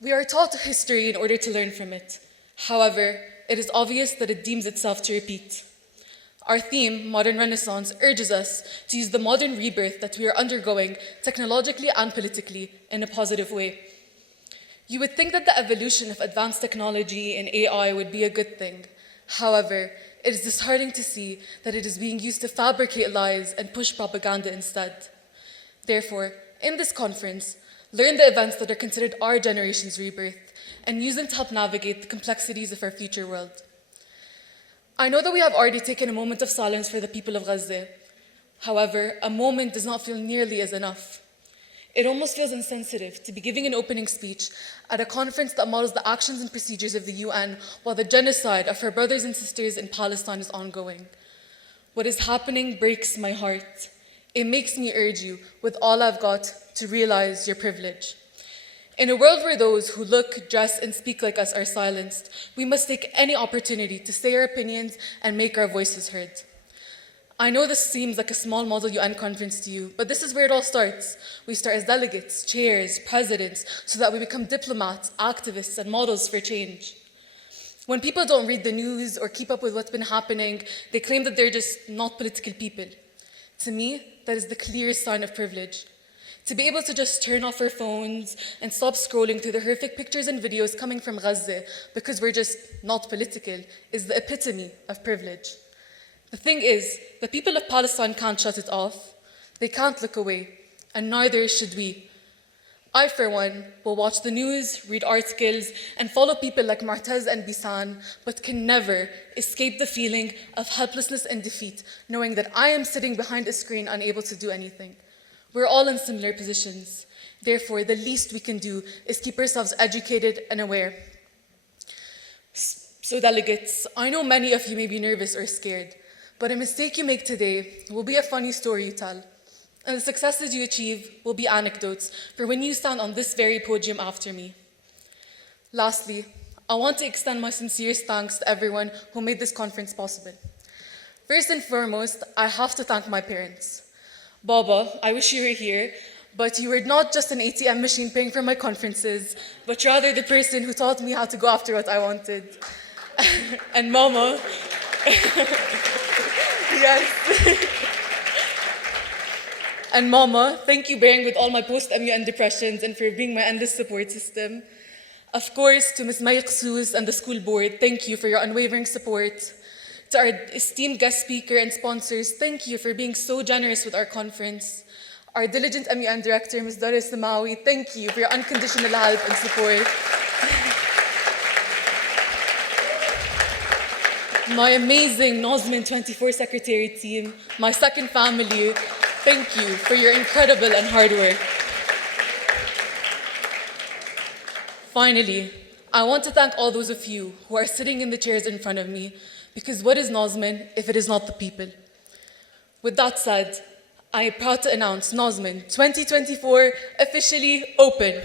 We are taught history in order to learn from it. However, it is obvious that it deems itself to repeat. Our theme, Modern Renaissance, urges us to use the modern rebirth that we are undergoing technologically and politically in a positive way. You would think that the evolution of advanced technology and AI would be a good thing. However, it is disheartening to see that it is being used to fabricate lies and push propaganda instead. Therefore, in this conference, learn the events that are considered our generation's rebirth and use them to help navigate the complexities of our future world. I know that we have already taken a moment of silence for the people of Gaza. However, a moment does not feel nearly as enough. It almost feels insensitive to be giving an opening speech at a conference that models the actions and procedures of the UN while the genocide of our brothers and sisters in Palestine is ongoing. What is happening breaks my heart. It makes me urge you, with all I've got, to realize your privilege. In a world where those who look, dress, and speak like us are silenced, we must take any opportunity to say our opinions and make our voices heard. I know this seems like a small Model UN conference to you, but this is where it all starts. We start as delegates, chairs, presidents, so that we become diplomats, activists, and models for change. When people don't read the news or keep up with what's been happening, they claim that they're just not political people. To me, that is the clearest sign of privilege. To be able to just turn off our phones and stop scrolling through the horrific pictures and videos coming from Gaza because we're just not political is the epitome of privilege. The thing is, the people of Palestine can't shut it off. They can't look away, and neither should we. I, for one, will watch the news, read articles, and follow people like Mu'taz and Bisan, but can never escape the feeling of helplessness and defeat, knowing that I am sitting behind a screen unable to do anything. We're all in similar positions. Therefore, the least we can do is keep ourselves educated and aware. So delegates, I know many of you may be nervous or scared, but a mistake you make today will be a funny story you tell. And the successes you achieve will be anecdotes for when you stand on this very podium after me. Lastly, I want to extend my sincerest thanks to everyone who made this conference possible. First and foremost, I have to thank my parents. Baba, I wish you were here, but you were not just an ATM machine paying for my conferences, but rather the person who taught me how to go after what I wanted. And Mama, yes. And Mama, thank you bearing with all my post-MUN depressions and for being my endless support system. Of course, to Ms. Maya Qsous and the school board, thank you for your unwavering support. To our esteemed guest speaker and sponsors, thank you for being so generous with our conference. Our diligent MUN director, Ms. Doris Samawi, thank you for your unconditional help and support. my amazing NOSMUN’24 secretariat team, my second family, thank you for your incredible and hard work. Finally, I want to thank all those of you who are sitting in the chairs in front of me, because what is NOSMUN if it is not the people? With that said, I am proud to announce NOSMUN 2024 officially open.